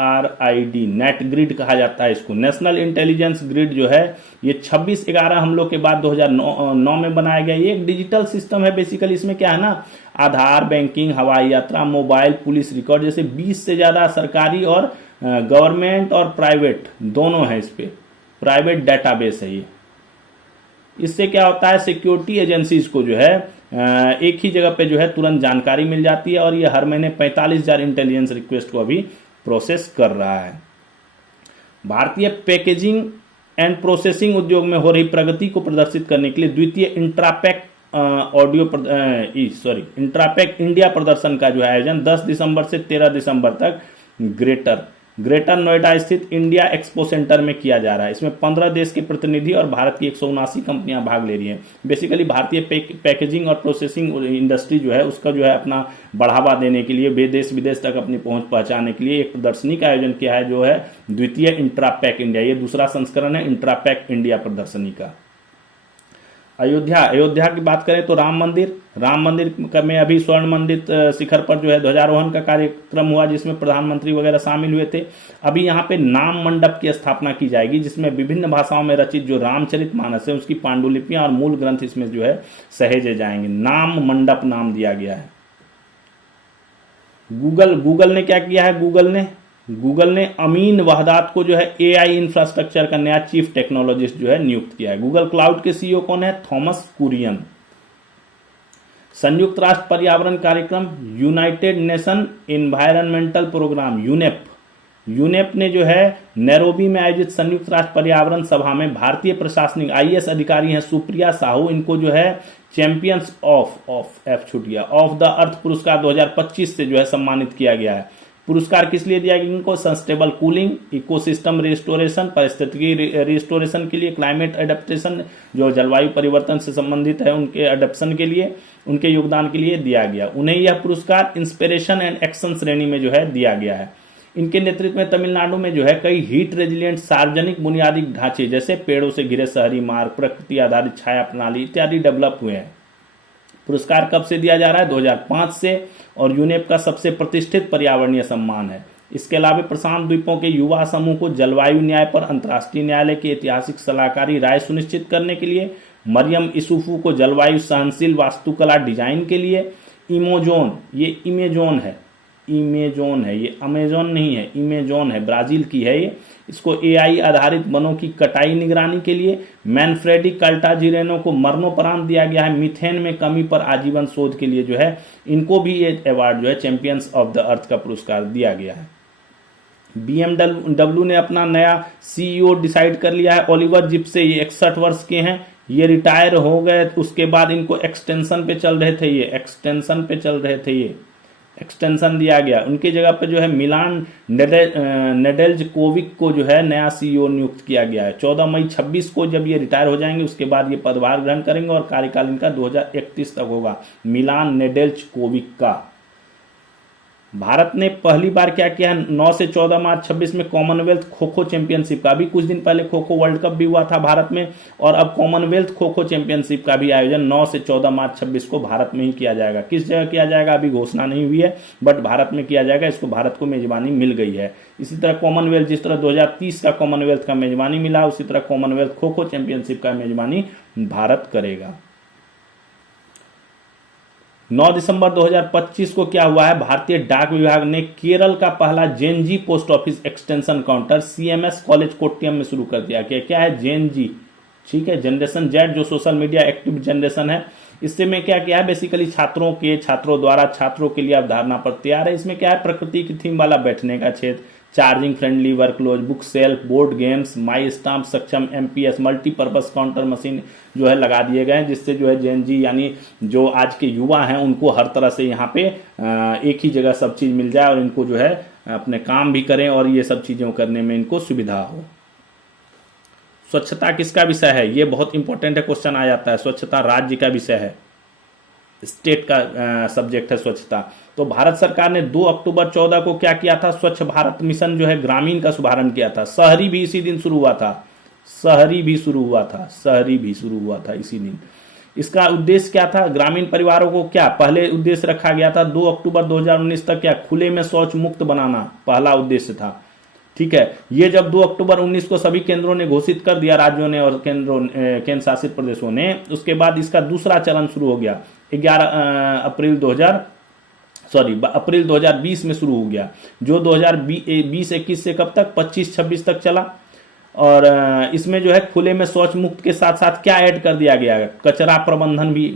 नेट ग्रिड कहा जाता है इसको। नेशनल इंटेलिजेंस ग्रिड जो है ये 26/11 हमलों के बाद 2009 में बनाया गया। ये एक डिजिटल सिस्टम है बेसिकली। इसमें क्या है ना, आधार, बैंकिंग, हवाई यात्रा, मोबाइल, पुलिस रिकॉर्ड जैसे 20 से ज़्यादा सरकारी और गवर्नमेंट और प्राइवेट दोनों है, इस पे प्राइवेट डेटाबेस है ये। इससे क्या होता है, सिक्योरिटी एजेंसीज को जो है एक ही जगह पे जो है तुरंत जानकारी मिल जाती है, और ये हर महीने 45,000 इंटेलिजेंस रिक्वेस्ट को अभी प्रोसेस कर रहा है। भारतीय पैकेजिंग एंड प्रोसेसिंग उद्योग में हो रही प्रगति को प्रदर्शित करने के लिए द्वितीय इंट्रापैक इंडिया प्रदर्शन का जो है आयोजन 10 दिसंबर से 13 दिसंबर तक ग्रेटर नोएडा स्थित इंडिया एक्सपो सेंटर में किया जा रहा है। इसमें 15 देश के प्रतिनिधि और भारत की 179 कंपनियां भाग ले रही हैं। बेसिकली भारतीय पैकेजिंग और प्रोसेसिंग इंडस्ट्री जो है उसका जो है अपना बढ़ावा देने के लिए, देश विदेश तक अपनी पहुंच पहुंचाने के लिए एक प्रदर्शनी का आयोजन किया है, जो है द्वितीय इंट्रापैक इंडिया। ये दूसरा संस्करण है इंट्रापैक इंडिया प्रदर्शनी का। अयोध्या की बात करें तो राम मंदिर में अभी स्वर्ण मंदिर शिखर पर जो है ध्वजारोहण का कार्यक्रम हुआ, जिसमें प्रधानमंत्री वगैरह शामिल हुए थे। अभी यहाँ पे नाम मंडप की स्थापना की जाएगी, जिसमें विभिन्न भाषाओं में रचित जो रामचरितमानस है उसकी पांडुलिपियां और मूल ग्रंथ इसमें जो है सहेजे जाएंगे। नाम मंडप नाम दिया गया है। गूगल ने क्या किया है, गूगल ने अमीन वहदात को जो है एआई इंफ्रास्ट्रक्चर का नया चीफ टेक्नोलॉजिस्ट जो है नियुक्त किया है। गूगल क्लाउड के सीईओ कौन है, थॉमस कुरियन। संयुक्त राष्ट्र पर्यावरण कार्यक्रम United Nation environmental program UNEP ने जो है नैरोबी में आयोजित संयुक्त राष्ट्र पर्यावरण सभा में भारतीय प्रशासनिक आईएएस अधिकारी हैं सुप्रिया साहू, इनको जो है चैंपियंस ऑफ द अर्थ पुरस्कार 2025 से जो है सम्मानित किया गया है। पुरस्कार किस लिए दिया गया इनको, सस्टेनेबल कूलिंग, इकोसिस्टम रिस्टोरेशन, पारिस्थितिकी रिस्टोरेशन के लिए, क्लाइमेट एडेप्टेशन जो जलवायु परिवर्तन से संबंधित है उनके एडेप्शन के लिए, उनके योगदान के लिए दिया गया। उन्हें यह पुरस्कार इंस्पिरेशन एंड एक्शन श्रेणी में जो है दिया गया है। इनके नेतृत्व में तमिलनाडु में जो है कई हीट रेजिलिएंट सार्वजनिक बुनियादी ढांचे जैसे पेड़ों से घिरे शहरी मार्ग, प्रकृति आधारित छाया प्रणाली इत्यादि डेवलप हुए हैं। पुरस्कार कब से दिया जा रहा है, 2005 से, और यूनेप का सबसे प्रतिष्ठित पर्यावरणीय सम्मान है। इसके अलावा प्रशांत द्वीपों के युवा समूह को जलवायु न्याय पर अंतर्राष्ट्रीय न्यायालय की ऐतिहासिक सलाहकारी राय सुनिश्चित करने के लिए, मरियम इसुफू को जलवायु सहनशील वास्तुकला डिजाइन के लिए, इमेजोन ये अमेजोन नहीं है, इमेजोन है, ब्राजील की है ये, इसको एआई आधारित वनों की कटाई निगरानी के लिए, मैनफ्रेडी कल्टाजिरेनो को मरणोपरांत दिया गया है मीथेन में कमी पर आजीवन शोध के लिए जो है इनको भी ये अवार्ड जो है चैंपियंस ऑफ द अर्थ का पुरस्कार दिया गया है। BMW ने अपना नया सीईओ डिसाइड कर लिया है, ओलिवर जिप्से। ये 61 वर्ष के हैं, ये रिटायर हो गए, उसके बाद इनको एक्सटेंशन पे चल रहे थे, ये एक्सटेंशन दिया गया। उनकी जगह पे जो है मिलान नेडेल्जकोविक को जो है नया सीईओ नियुक्त किया गया है। 14 मई 26 को जब ये रिटायर हो जाएंगे उसके बाद ये पदभार ग्रहण करेंगे और कार्यकाल इनका 2031 तक होगा, मिलान नेडेल्जकोविक का। भारत ने पहली बार क्या किया है, 9 से 14 मार्च 26 में कॉमनवेल्थ खो खो चैंपियनशिप का, अभी कुछ दिन पहले खो खो वर्ल्ड कप भी हुआ था भारत में, और अब कॉमनवेल्थ खो खो चैंपियनशिप का भी आयोजन 9 से 14 मार्च 26 को भारत में ही किया जाएगा। किस जगह किया जाएगा अभी घोषणा नहीं हुई है, बट भारत में किया जाएगा, इसको भारत को मेजबानी मिल गई है। इसी तरह कॉमनवेल्थ, जिस तरह 2030 का कॉमनवेल्थ का मेजबानी मिला, उसी तरह कॉमनवेल्थ खो खो चैंपियनशिप का मेजबानी भारत करेगा। 9 दिसंबर 2025 को क्या हुआ है, भारतीय डाक विभाग ने केरल का पहला Gen Z post office extension counter CMS college Kottayam में शुरू कर दिया। क्या है जेएनजी, ठीक है, जनरेशन जेड, जो सोशल मीडिया एक्टिव जनरेशन है। इससे में क्या किया है, बेसिकली छात्रों द्वारा छात्रों के लिए अवधारणा पर तैयार है। इसमें क्या है, प्रकृति की थीम वाला बैठने का क्षेत्र, चार्जिंग फ्रेंडली वर्कलोज, book shelf, board games, my stamp सक्षम, एमपीएस, मल्टीपर्पज काउंटर मशीन जो है लगा दिए गए हैं, जिससे जो है जेएनजी यानी जो आज के युवा हैं उनको हर तरह से यहाँ पे एक ही जगह सब चीज मिल जाए और इनको जो है अपने काम भी करें और ये सब चीजों करने में इनको सुविधा हो। स्वच्छता किसका विषय है, ये बहुत इंपॉर्टेंट है, क्वेश्चन आ जाता है। स्वच्छता राज्य का विषय है, स्टेट का सब्जेक्ट है स्वच्छता। तो भारत सरकार ने 2 अक्टूबर 14 को क्या किया था, स्वच्छ भारत मिशन जो है ग्रामीण का शुभारंभ किया था। शहरी भी इसी दिन शुरू हुआ था, शहरी भी शुरू हुआ था इसी दिन। इसका उद्देश्य क्या था, ग्रामीण परिवारों को क्या पहले उद्देश्य रखा गया था, 2 अक्टूबर 2019 तक क्या खुले में शौच मुक्त बनाना पहला उद्देश्य था। ठीक है, ये जब 2 अक्टूबर 19 को सभी केंद्रों ने घोषित कर दिया, राज्यों ने और केंद्र शासित प्रदेशों ने, उसके बाद इसका दूसरा चरण शुरू हो गया। 11 अप्रैल 2020 में शुरू हो गया, जो 2020-21 से कब तक, 25-26 तक चला। और इसमें जो है खुले में शौच मुक्त के साथ साथ क्या ऐड कर दिया गया, कचरा प्रबंधन भी,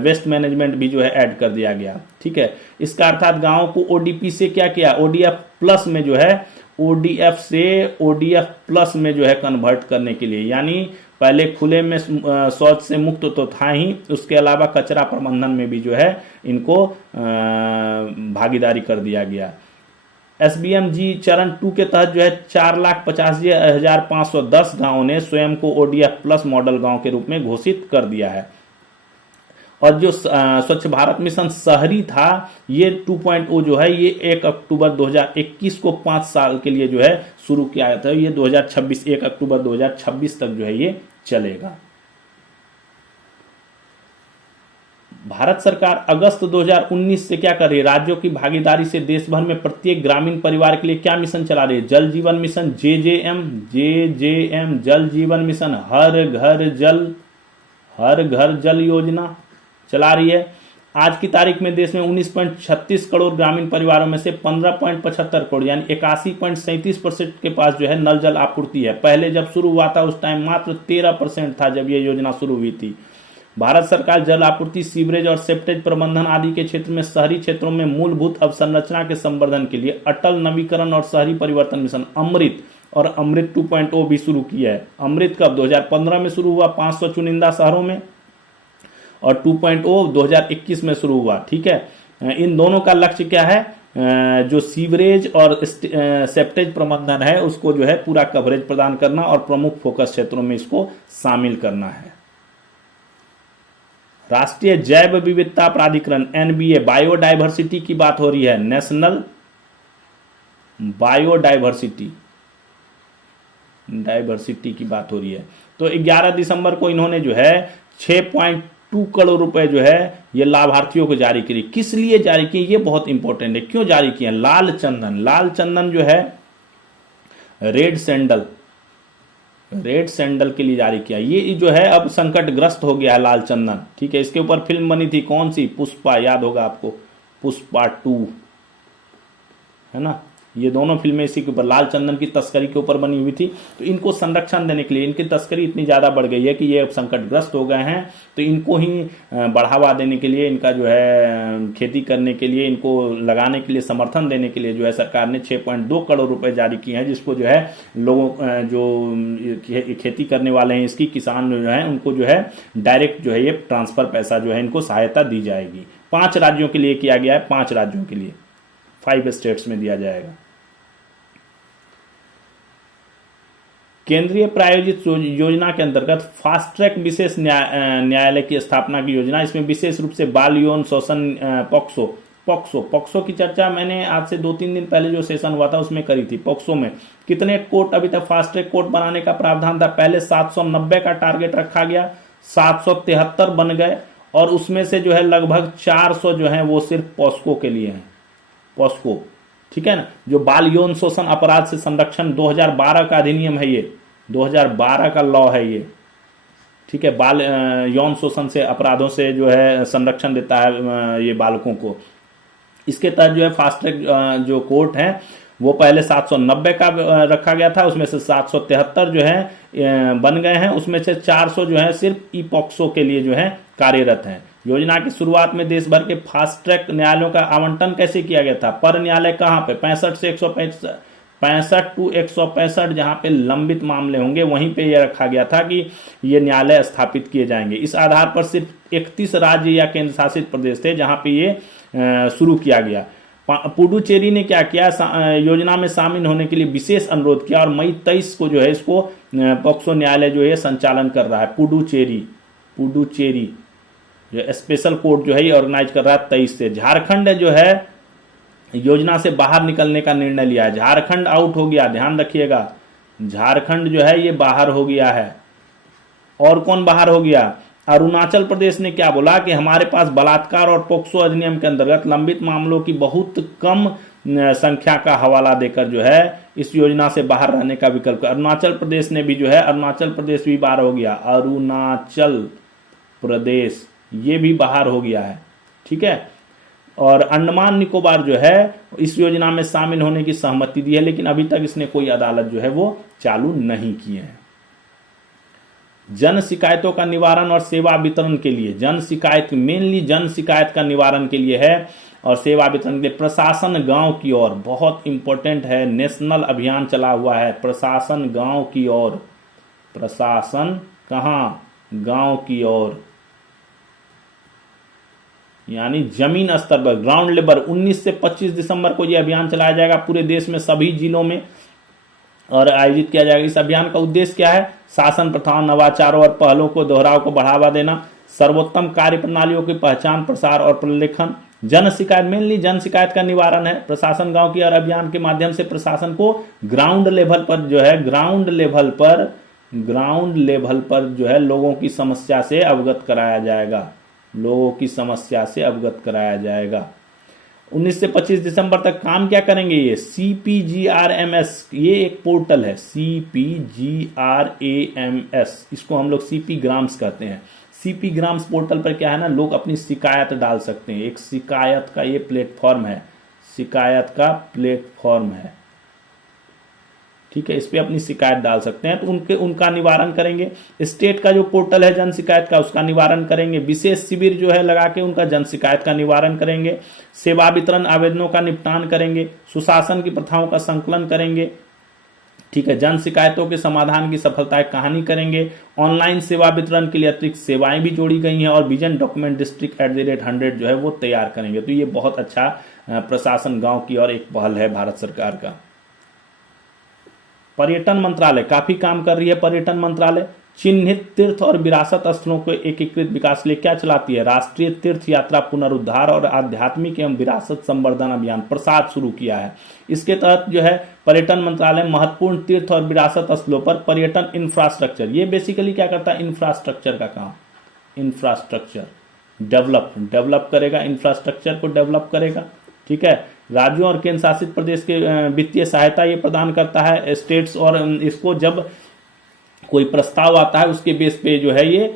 वेस्ट मैनेजमेंट भी जो है ऐड कर दिया गया। ठीक है, इसका अर्थात गांवों को ओडीपी से क्या किया, ओडीएफ प्लस में जो है, ओडीएफ से ओडीएफ प्लस में जो है कन्वर्ट करने के लिए, यानी पहले खुले में शौच से मुक्त तो था ही, उसके अलावा कचरा प्रबंधन में भी जो है इनको भागीदारी कर दिया गया। एसबीएमजी चरण 2 के तहत जो है 4,85,510 गांवों ने स्वयं को ओडीएफ प्लस मॉडल गांव के रूप में घोषित कर दिया है। और जो स्वच्छ भारत मिशन शहरी था, ये 2.0 जो है, ये 1 अक्टूबर 2021 को 5 साल के लिए जो है शुरू किया गया था। ये 2026 1 अक्टूबर 2026 तक जो है ये चलेगा। भारत सरकार अगस्त 2019 से क्या कर रही है, राज्यों की भागीदारी से देश भर में प्रत्येक ग्रामीण परिवार के लिए क्या मिशन चला रही है, जल जीवन मिशन, जेजेएम, जल जीवन मिशन, हर घर जल योजना चला रही है। आज की तारीख में देश में 19.36 करोड़ ग्रामीण परिवारों में से 15.75 करोड़ यानी 81.37% के पास जो है नल जल आपूर्ति है। पहले जब शुरू हुआ था उस टाइम मात्र 13% था जब ये योजना शुरू हुई थी। भारत सरकार जल आपूर्ति, सीवरेज और सेप्टेज प्रबंधन आदि के क्षेत्र में शहरी क्षेत्रों में मूलभूत अवसंरचना के संवर्धन के लिए अटल नवीकरण और शहरी परिवर्तन मिशन अमृत और अमृत 2.0 भी शुरू किया है। अमृत कब 2015 में शुरू हुआ 500 चुनिंदा शहरों में, और 2.0 2021 में शुरू हुआ। ठीक है, इन दोनों का लक्ष्य क्या है, जो सीवरेज और सेप्टेज प्रबंधन है उसको जो है पूरा कवरेज प्रदान करना और प्रमुख फोकस क्षेत्रों में इसको शामिल करना है। राष्ट्रीय जैव विविधता प्राधिकरण एनबीए, बायोडाइवर्सिटी की बात हो रही है, नेशनल बायोडाइवर्सिटी की बात हो रही है। तो 11 दिसंबर को इन्होंने जो है 6.2 करोड़ रुपए जो है ये लाभार्थियों को जारी किए। किस लिए जारी किए, ये बहुत इंपॉर्टेंट है। क्यों जारी किए, लाल चंदन जो है रेड सैंडल के लिए जारी किया। ये जो है अब संकटग्रस्त हो गया है लाल चंदन। ठीक है, इसके ऊपर फिल्म बनी थी, कौन सी, पुष्पा, याद होगा आपको, पुष्पा 2 है ना। ये दोनों फिल्में इसी के ऊपर, लाल चंदन की तस्करी के ऊपर बनी हुई थी। तो इनको संरक्षण देने के लिए, इनकी तस्करी इतनी ज्यादा बढ़ गई है कि ये अब संकटग्रस्त हो गए हैं, तो इनको ही बढ़ावा देने के लिए, इनका जो है खेती करने के लिए, इनको लगाने के लिए, समर्थन देने के लिए जो है सरकार ने 6.2 करोड़ रुपए जारी किए हैं, जिसको जो है लोगों जो खेती करने वाले हैं, इसकी किसान जो है उनको जो है डायरेक्ट जो है ये ट्रांसफर पैसा जो है इनको सहायता दी जाएगी। 5 राज्यों के लिए किया गया है, 5 राज्यों के लिए, 5 स्टेट्स में दिया जाएगा। केंद्रीय प्रायोजित योजना के अंतर्गत फास्ट ट्रैक विशेष न्यायालय की स्थापना की योजना, इसमें विशेष रूप से बाल यौन शोषण पॉक्सो, पॉक्सो की चर्चा मैंने आज से 2-3 दिन पहले जो सेशन हुआ था उसमें करी थी। पॉक्सो में कितने कोर्ट अभी तक फास्ट ट्रैक कोर्ट बनाने का प्रावधान था? पहले 790 का टारगेट रखा गया, 773 बन गए, और उसमें से जो है लगभग 400 जो है वो सिर्फ पॉस्को के लिए है। पॉस्को, ठीक है ना, जो बाल यौन शोषण अपराध से संरक्षण 2012 का अधिनियम है, ये 2012 का लॉ है ये, ठीक है। बाल यौन शोषण से अपराधों से जो है संरक्षण देता है ये बालकों को। इसके तहत जो है फास्ट ट्रैक जो कोर्ट है वो पहले 790 का रखा गया था, उसमें से 773 जो है बन गए हैं, उसमें से 400 जो है सिर्फ ई पॉक्सो के लिए जो है कार्यरत हैं। योजना की शुरुआत में देश भर के फास्ट ट्रैक न्यायालयों का आवंटन कैसे किया गया था? पर न्यायालय कहाँ पे? 65 से 65 टू 165 जहां पे लंबित मामले होंगे वहीं पे यह रखा गया था कि ये न्यायालय स्थापित किए जाएंगे। इस आधार पर सिर्फ 31 राज्य या केंद्र शासित प्रदेश थे जहां पे ये शुरू किया गया। पुडुचेरी ने क्या किया? योजना में शामिल होने के लिए विशेष अनुरोध किया और मई 23 को जो है इसको पॉक्सो न्यायालय जो है संचालन कर रहा है। पुडुचेरी जो स्पेशल कोर्ट जो है ये ऑर्गेनाइज कर रहा है 23 से। झारखंड जो है योजना से बाहर निकलने का निर्णय लिया है। झारखंड आउट हो गया, ध्यान रखिएगा, झारखंड जो है ये बाहर हो गया है। और कौन बाहर हो गया? अरुणाचल प्रदेश ने क्या बोला कि हमारे पास बलात्कार और पोक्सो अधिनियम के अंतर्गत लंबित मामलों की बहुत कम संख्या का हवाला देकर जो है इस योजना से बाहर रहने का विकल्प। अरुणाचल प्रदेश ने भी जो है, अरुणाचल प्रदेश भी बाहर हो गया, अरुणाचल प्रदेश ये भी बाहर हो गया है, ठीक है। और अंडमान निकोबार जो है इस योजना में शामिल होने की सहमति दी है, लेकिन अभी तक इसने कोई अदालत जो है वो चालू नहीं की है। जन शिकायतों का निवारण और सेवा वितरण के लिए, जन शिकायत मेनली जन शिकायत का निवारण के लिए है और सेवा वितरण के लिए प्रशासन गांव की ओर, बहुत इंपॉर्टेंट है, नेशनल अभियान चला हुआ है। प्रशासन गांव की ओर, प्रशासन कहां? गांव की ओर, यानी जमीन स्तर पर ग्राउंड लेवल। 19 से 25 दिसंबर को यह अभियान चलाया जाएगा पूरे देश में सभी जिलों में और आयोजित किया जाएगा। इस अभियान का उद्देश्य क्या है? शासन प्रथाओं, नवाचारों और पहलों को दोहराव को बढ़ावा देना, सर्वोत्तम कार्य प्रणालियों की पहचान, प्रसार और प्रलेखन। जन शिकायत मेनली जन शिकायत का निवारण है। प्रशासन गांव की ओर अभियान के माध्यम से प्रशासन को ग्राउंड लेवल पर जो है, ग्राउंड लेवल पर जो है लोगों की समस्या से अवगत कराया जाएगा, लोगों की समस्या से अवगत कराया जाएगा। 19 से 25 दिसंबर तक काम क्या करेंगे? ये CPGRMS, ये एक पोर्टल है, CPGRAMS, इसको हम लोग CP ग्राम्स कहते हैं। CP ग्राम्स पोर्टल पर क्या है ना, लोग अपनी शिकायत डाल सकते हैं। एक शिकायत का ये प्लेटफॉर्म है, शिकायत का प्लेटफॉर्म है, ठीक है। इस पे अपनी शिकायत डाल सकते हैं, तो उनका निवारण करेंगे। स्टेट का जो पोर्टल है जन शिकायत का, उसका निवारण करेंगे। विशेष शिविर जो है लगा के उनका जन शिकायत का निवारण करेंगे। सेवा वितरण आवेदनों का निपटान करेंगे। सुशासन की प्रथाओं का संकलन करेंगे, ठीक है। जन शिकायतों के समाधान की सफलताएं कहानी करेंगे। ऑनलाइन सेवा वितरण के लिए अतिरिक्त सेवाएं भी जोड़ी गई हैं और विजन डॉक्यूमेंट डिस्ट्रिक्ट @100 जो है वो तैयार करेंगे। तो ये बहुत अच्छा प्रशासन गांव की और एक पहल है भारत सरकार का। पर्यटन मंत्रालय काफी काम कर रही है। पर्यटन मंत्रालय चिन्हित तीर्थ और विरासत स्थलों के एकीकृत विकास के लिए क्या चलाती है? राष्ट्रीय तीर्थ यात्रा पुनरुद्धार और आध्यात्मिक एवं विरासत संवर्धन अभियान प्रसाद शुरू किया है। इसके तहत जो है पर्यटन मंत्रालय महत्वपूर्ण तीर्थ और विरासत स्थलों पर पर्यटन इंफ्रास्ट्रक्चर, ये बेसिकली क्या करता है? इंफ्रास्ट्रक्चर का काम, इंफ्रास्ट्रक्चर डेवलप करेगा, इंफ्रास्ट्रक्चर को डेवलप करेगा, ठीक है। राज्यों और केंद्र शासित प्रदेश के वित्तीय सहायता ये प्रदान करता है स्टेट्स, और इसको जब कोई प्रस्ताव आता है उसके बेस पे जो है ये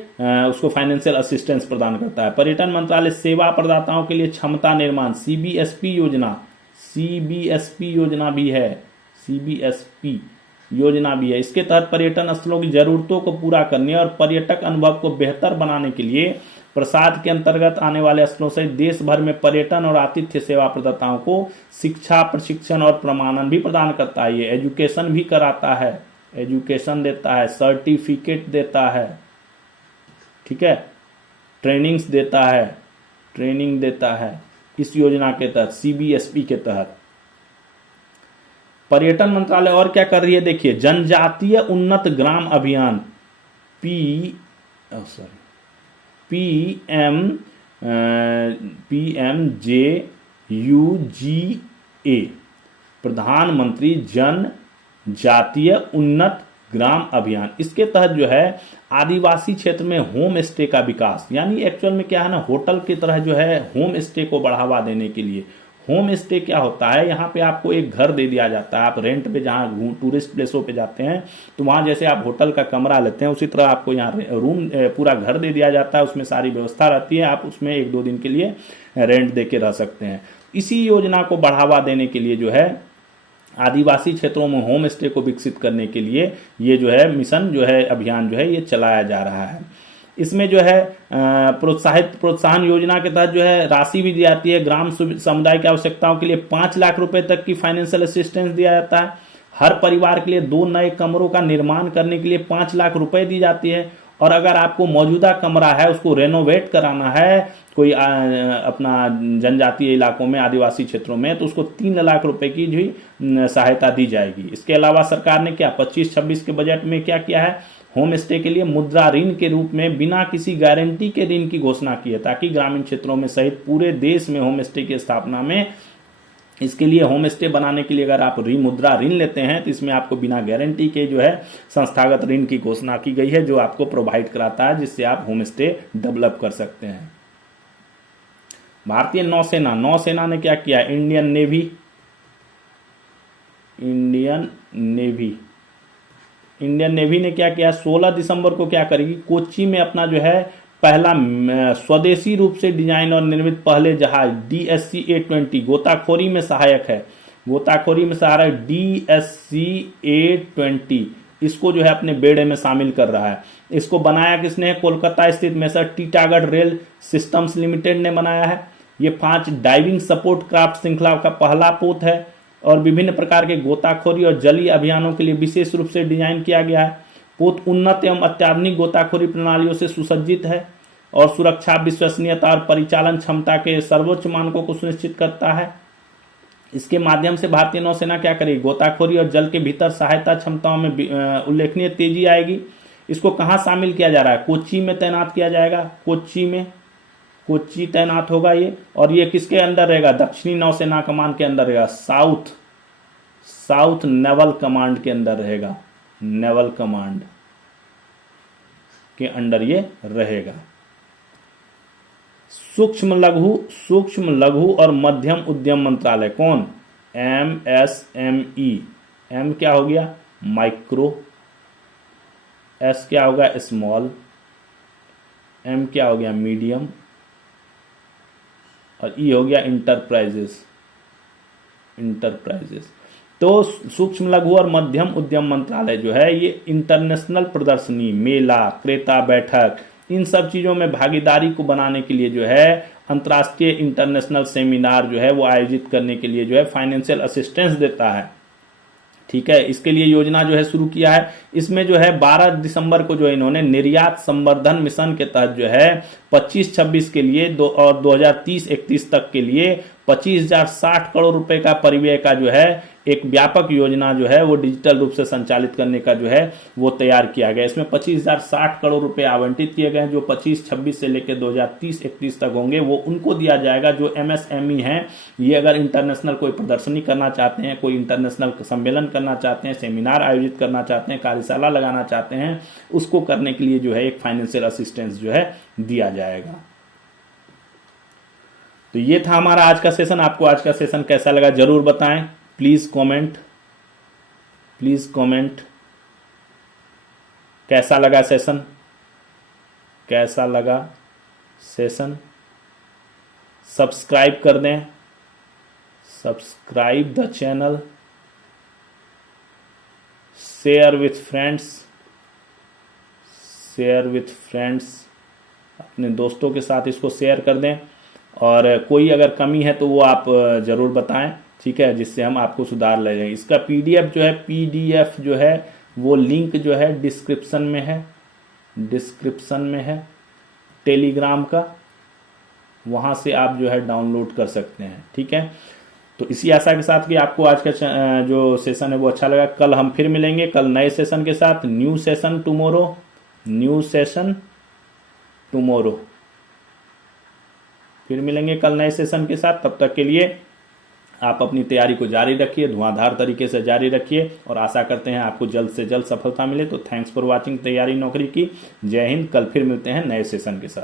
उसको फाइनेंशियल असिस्टेंस प्रदान करता है। पर्यटन मंत्रालय सेवा प्रदाताओं के लिए क्षमता निर्माण CBSP योजना भी है, CBSP योजना भी है। इसके तहत पर्यटन स्थलों की जरूरतों को पूरा करने और पर्यटक अनुभव को बेहतर बनाने के लिए प्रसाद के अंतर्गत आने वाले स्थलों से देश भर में पर्यटन और आतिथ्य सेवा प्रदाताओं को शिक्षा, प्रशिक्षण और प्रमाणन भी प्रदान करता है। ये एजुकेशन भी कराता है, एजुकेशन देता है, सर्टिफिकेट देता है, ठीक है, ट्रेनिंग देता है इस योजना के तहत, CBSP के तहत। पर्यटन मंत्रालय और क्या कर रही है? देखिए, जनजातीय उन्नत ग्राम अभियान PMJ UGA, प्रधानमंत्री जन जातीय उन्नत ग्राम अभियान। इसके तहत जो है आदिवासी क्षेत्र में होम स्टे का विकास, यानी एक्चुअल में क्या है ना, होटल की तरह जो है होम स्टे को बढ़ावा देने के लिए। होम स्टे क्या होता है, यहाँ पे आपको एक घर दे दिया जाता है, आप रेंट पे जहाँ टूरिस्ट प्लेसों पे जाते हैं तो वहाँ जैसे आप होटल का कमरा लेते हैं उसी तरह आपको यहाँ रूम पूरा घर दे दिया जाता है, उसमें सारी व्यवस्था रहती है, आप उसमें 1-2 दिन के लिए रेंट दे के रह सकते हैं। इसी योजना को बढ़ावा देने के लिए जो है आदिवासी क्षेत्रों में होम स्टे को विकसित करने के लिए ये जो है मिशन जो है अभियान जो है ये चलाया जा रहा है। इसमें जो है प्रोत्साहन योजना के तहत जो है राशि भी दी जाती है। ग्राम समुदाय की आवश्यकताओं के लिए 5 लाख रुपए तक की फाइनेंशियल असिस्टेंस दिया जाता है। हर परिवार के लिए 2 नए कमरों का निर्माण करने के लिए 5 लाख रुपए दी जाती है। और अगर आपको मौजूदा कमरा है उसको रेनोवेट कराना है कोई अपना जनजातीय इलाकों में आदिवासी क्षेत्रों में, तो उसको 3 लाख रुपए की भी सहायता दी जाएगी। इसके अलावा सरकार ने क्या 25-26 के बजट में क्या किया है, होम स्टे के लिए मुद्रा ऋण के रूप में बिना किसी गारंटी के ऋण की घोषणा की है, ताकि ग्रामीण क्षेत्रों में सहित पूरे देश में होम स्टे की स्थापना में, इसके लिए होम स्टे बनाने के लिए अगर आप मुद्रा ऋण लेते हैं तो इसमें आपको बिना गारंटी के जो है संस्थागत ऋण की घोषणा की गई है, जो आपको प्रोवाइड कराता है, जिससे आप होम स्टे डेवलप कर सकते हैं। भारतीय नौसेना ने क्या किया, इंडियन नेवी ने क्या किया, 16 दिसंबर को क्या करेगी, कोच्चि में अपना जो है पहला स्वदेशी रूप से डिजाइन और निर्मित पहले जहाज DSC-A20 गोताखोरी में सहायक है, DSC-A20 इसको जो है अपने बेड़े में शामिल कर रहा है। इसको बनाया किसने, कोलकाता स्थित Messrs Titagarh rail systems limited ने बनाया है। ये 5 डाइविंग सपोर्ट क्राफ्ट श्रृंखला का पहला पोत है और विभिन्न प्रकार के गोताखोरी और जलीय अभियानों के लिए विशेष रूप से डिजाइन किया गया है। पोत उन्नत एवं अत्याधुनिक गोताखोरी प्रणालियों से सुसज्जित है और सुरक्षा, विश्वसनीयता और परिचालन क्षमता के सर्वोच्च मानकों को सुनिश्चित करता है। इसके माध्यम से भारतीय नौसेना क्या करेगी, गोताखोरी और जल के भीतर सहायता क्षमताओं में उल्लेखनीय तेजी आएगी। इसको कहाँ शामिल किया जा रहा है, कोच्चि में तैनात किया जाएगा, कोच्चि तैनात होगा ये। और ये किसके अंदर रहेगा, दक्षिणी नौसेना कमान के अंदर रहेगा, साउथ नेवल कमांड के अंदर रहेगा, नेवल कमांड के अंडर ये रहेगा। सूक्ष्म लघु और मध्यम उद्यम मंत्रालय कौन, MSME। M क्या हो गया, माइक्रो, S क्या होगा, स्मॉल, M क्या हो गया, मीडियम, और E हो गया इंटरप्राइजेस। तो सूक्ष्म लघु और मध्यम उद्यम मंत्रालय जो है ये इंटरनेशनल प्रदर्शनी, मेला, क्रेता बैठक, इन सब चीजों में भागीदारी को बनाने के लिए जो है अंतर्राष्ट्रीय इंटरनेशनल सेमिनार जो है वो आयोजित करने के लिए जो है फाइनेंशियल असिस्टेंस देता है। ठीक है, इसके लिए योजना जो है शुरू किया है। इसमें जो है 12 दिसंबर को जो इन्होंने निर्यात संवर्धन मिशन के तहत जो है 25-26 के लिए और 2030-31 तक के लिए 25,060 करोड़ रुपए का परिव्यय का जो है एक व्यापक योजना जो है वो डिजिटल रूप से संचालित करने का जो है वो तैयार किया गया। इसमें 25,060 करोड़ रुपए आवंटित किए गए हैं, जो 25-26 से लेकर 2030-31 तक होंगे वो उनको दिया जाएगा। जो MSME हैं ये अगर इंटरनेशनल कोई प्रदर्शनी करना चाहते हैं, कोई इंटरनेशनल सम्मेलन करना चाहते हैं, सेमिनार आयोजित करना चाहते हैं, कार्यशाला लगाना चाहते हैं, उसको करने के लिए जो है एक फाइनेंशियल असिस्टेंस जो है दिया जाएगा। तो ये था हमारा आज का सेशन। आपको आज का सेशन कैसा लगा जरूर बताएं, प्लीज कमेंट कैसा लगा सेशन, सब्सक्राइब कर दें, subscribe the channel, share with friends, अपने दोस्तों के साथ इसको शेयर कर दें। और कोई अगर कमी है तो वो आप जरूर बताएं, ठीक है, जिससे हम आपको सुधार ले जाएंगे। इसका PDF जो है वो लिंक जो है डिस्क्रिप्शन में है टेलीग्राम का, वहां से आप जो है डाउनलोड कर सकते हैं। ठीक है, तो इसी आशा के साथ कि आपको आज का जो सेशन है वो अच्छा लगा। कल हम फिर मिलेंगे, कल नए सेशन के साथ। New session tomorrow. फिर मिलेंगे कल नए सेशन के साथ। तब तक के लिए आप अपनी तैयारी को जारी रखिए, धुआंधार तरीके से जारी रखिए और आशा करते हैं आपको जल्द से जल्द सफलता मिले। तो थैंक्स फॉर वॉचिंग तैयारी नौकरी की। जय हिंद। कल फिर मिलते हैं नए सेशन के साथ।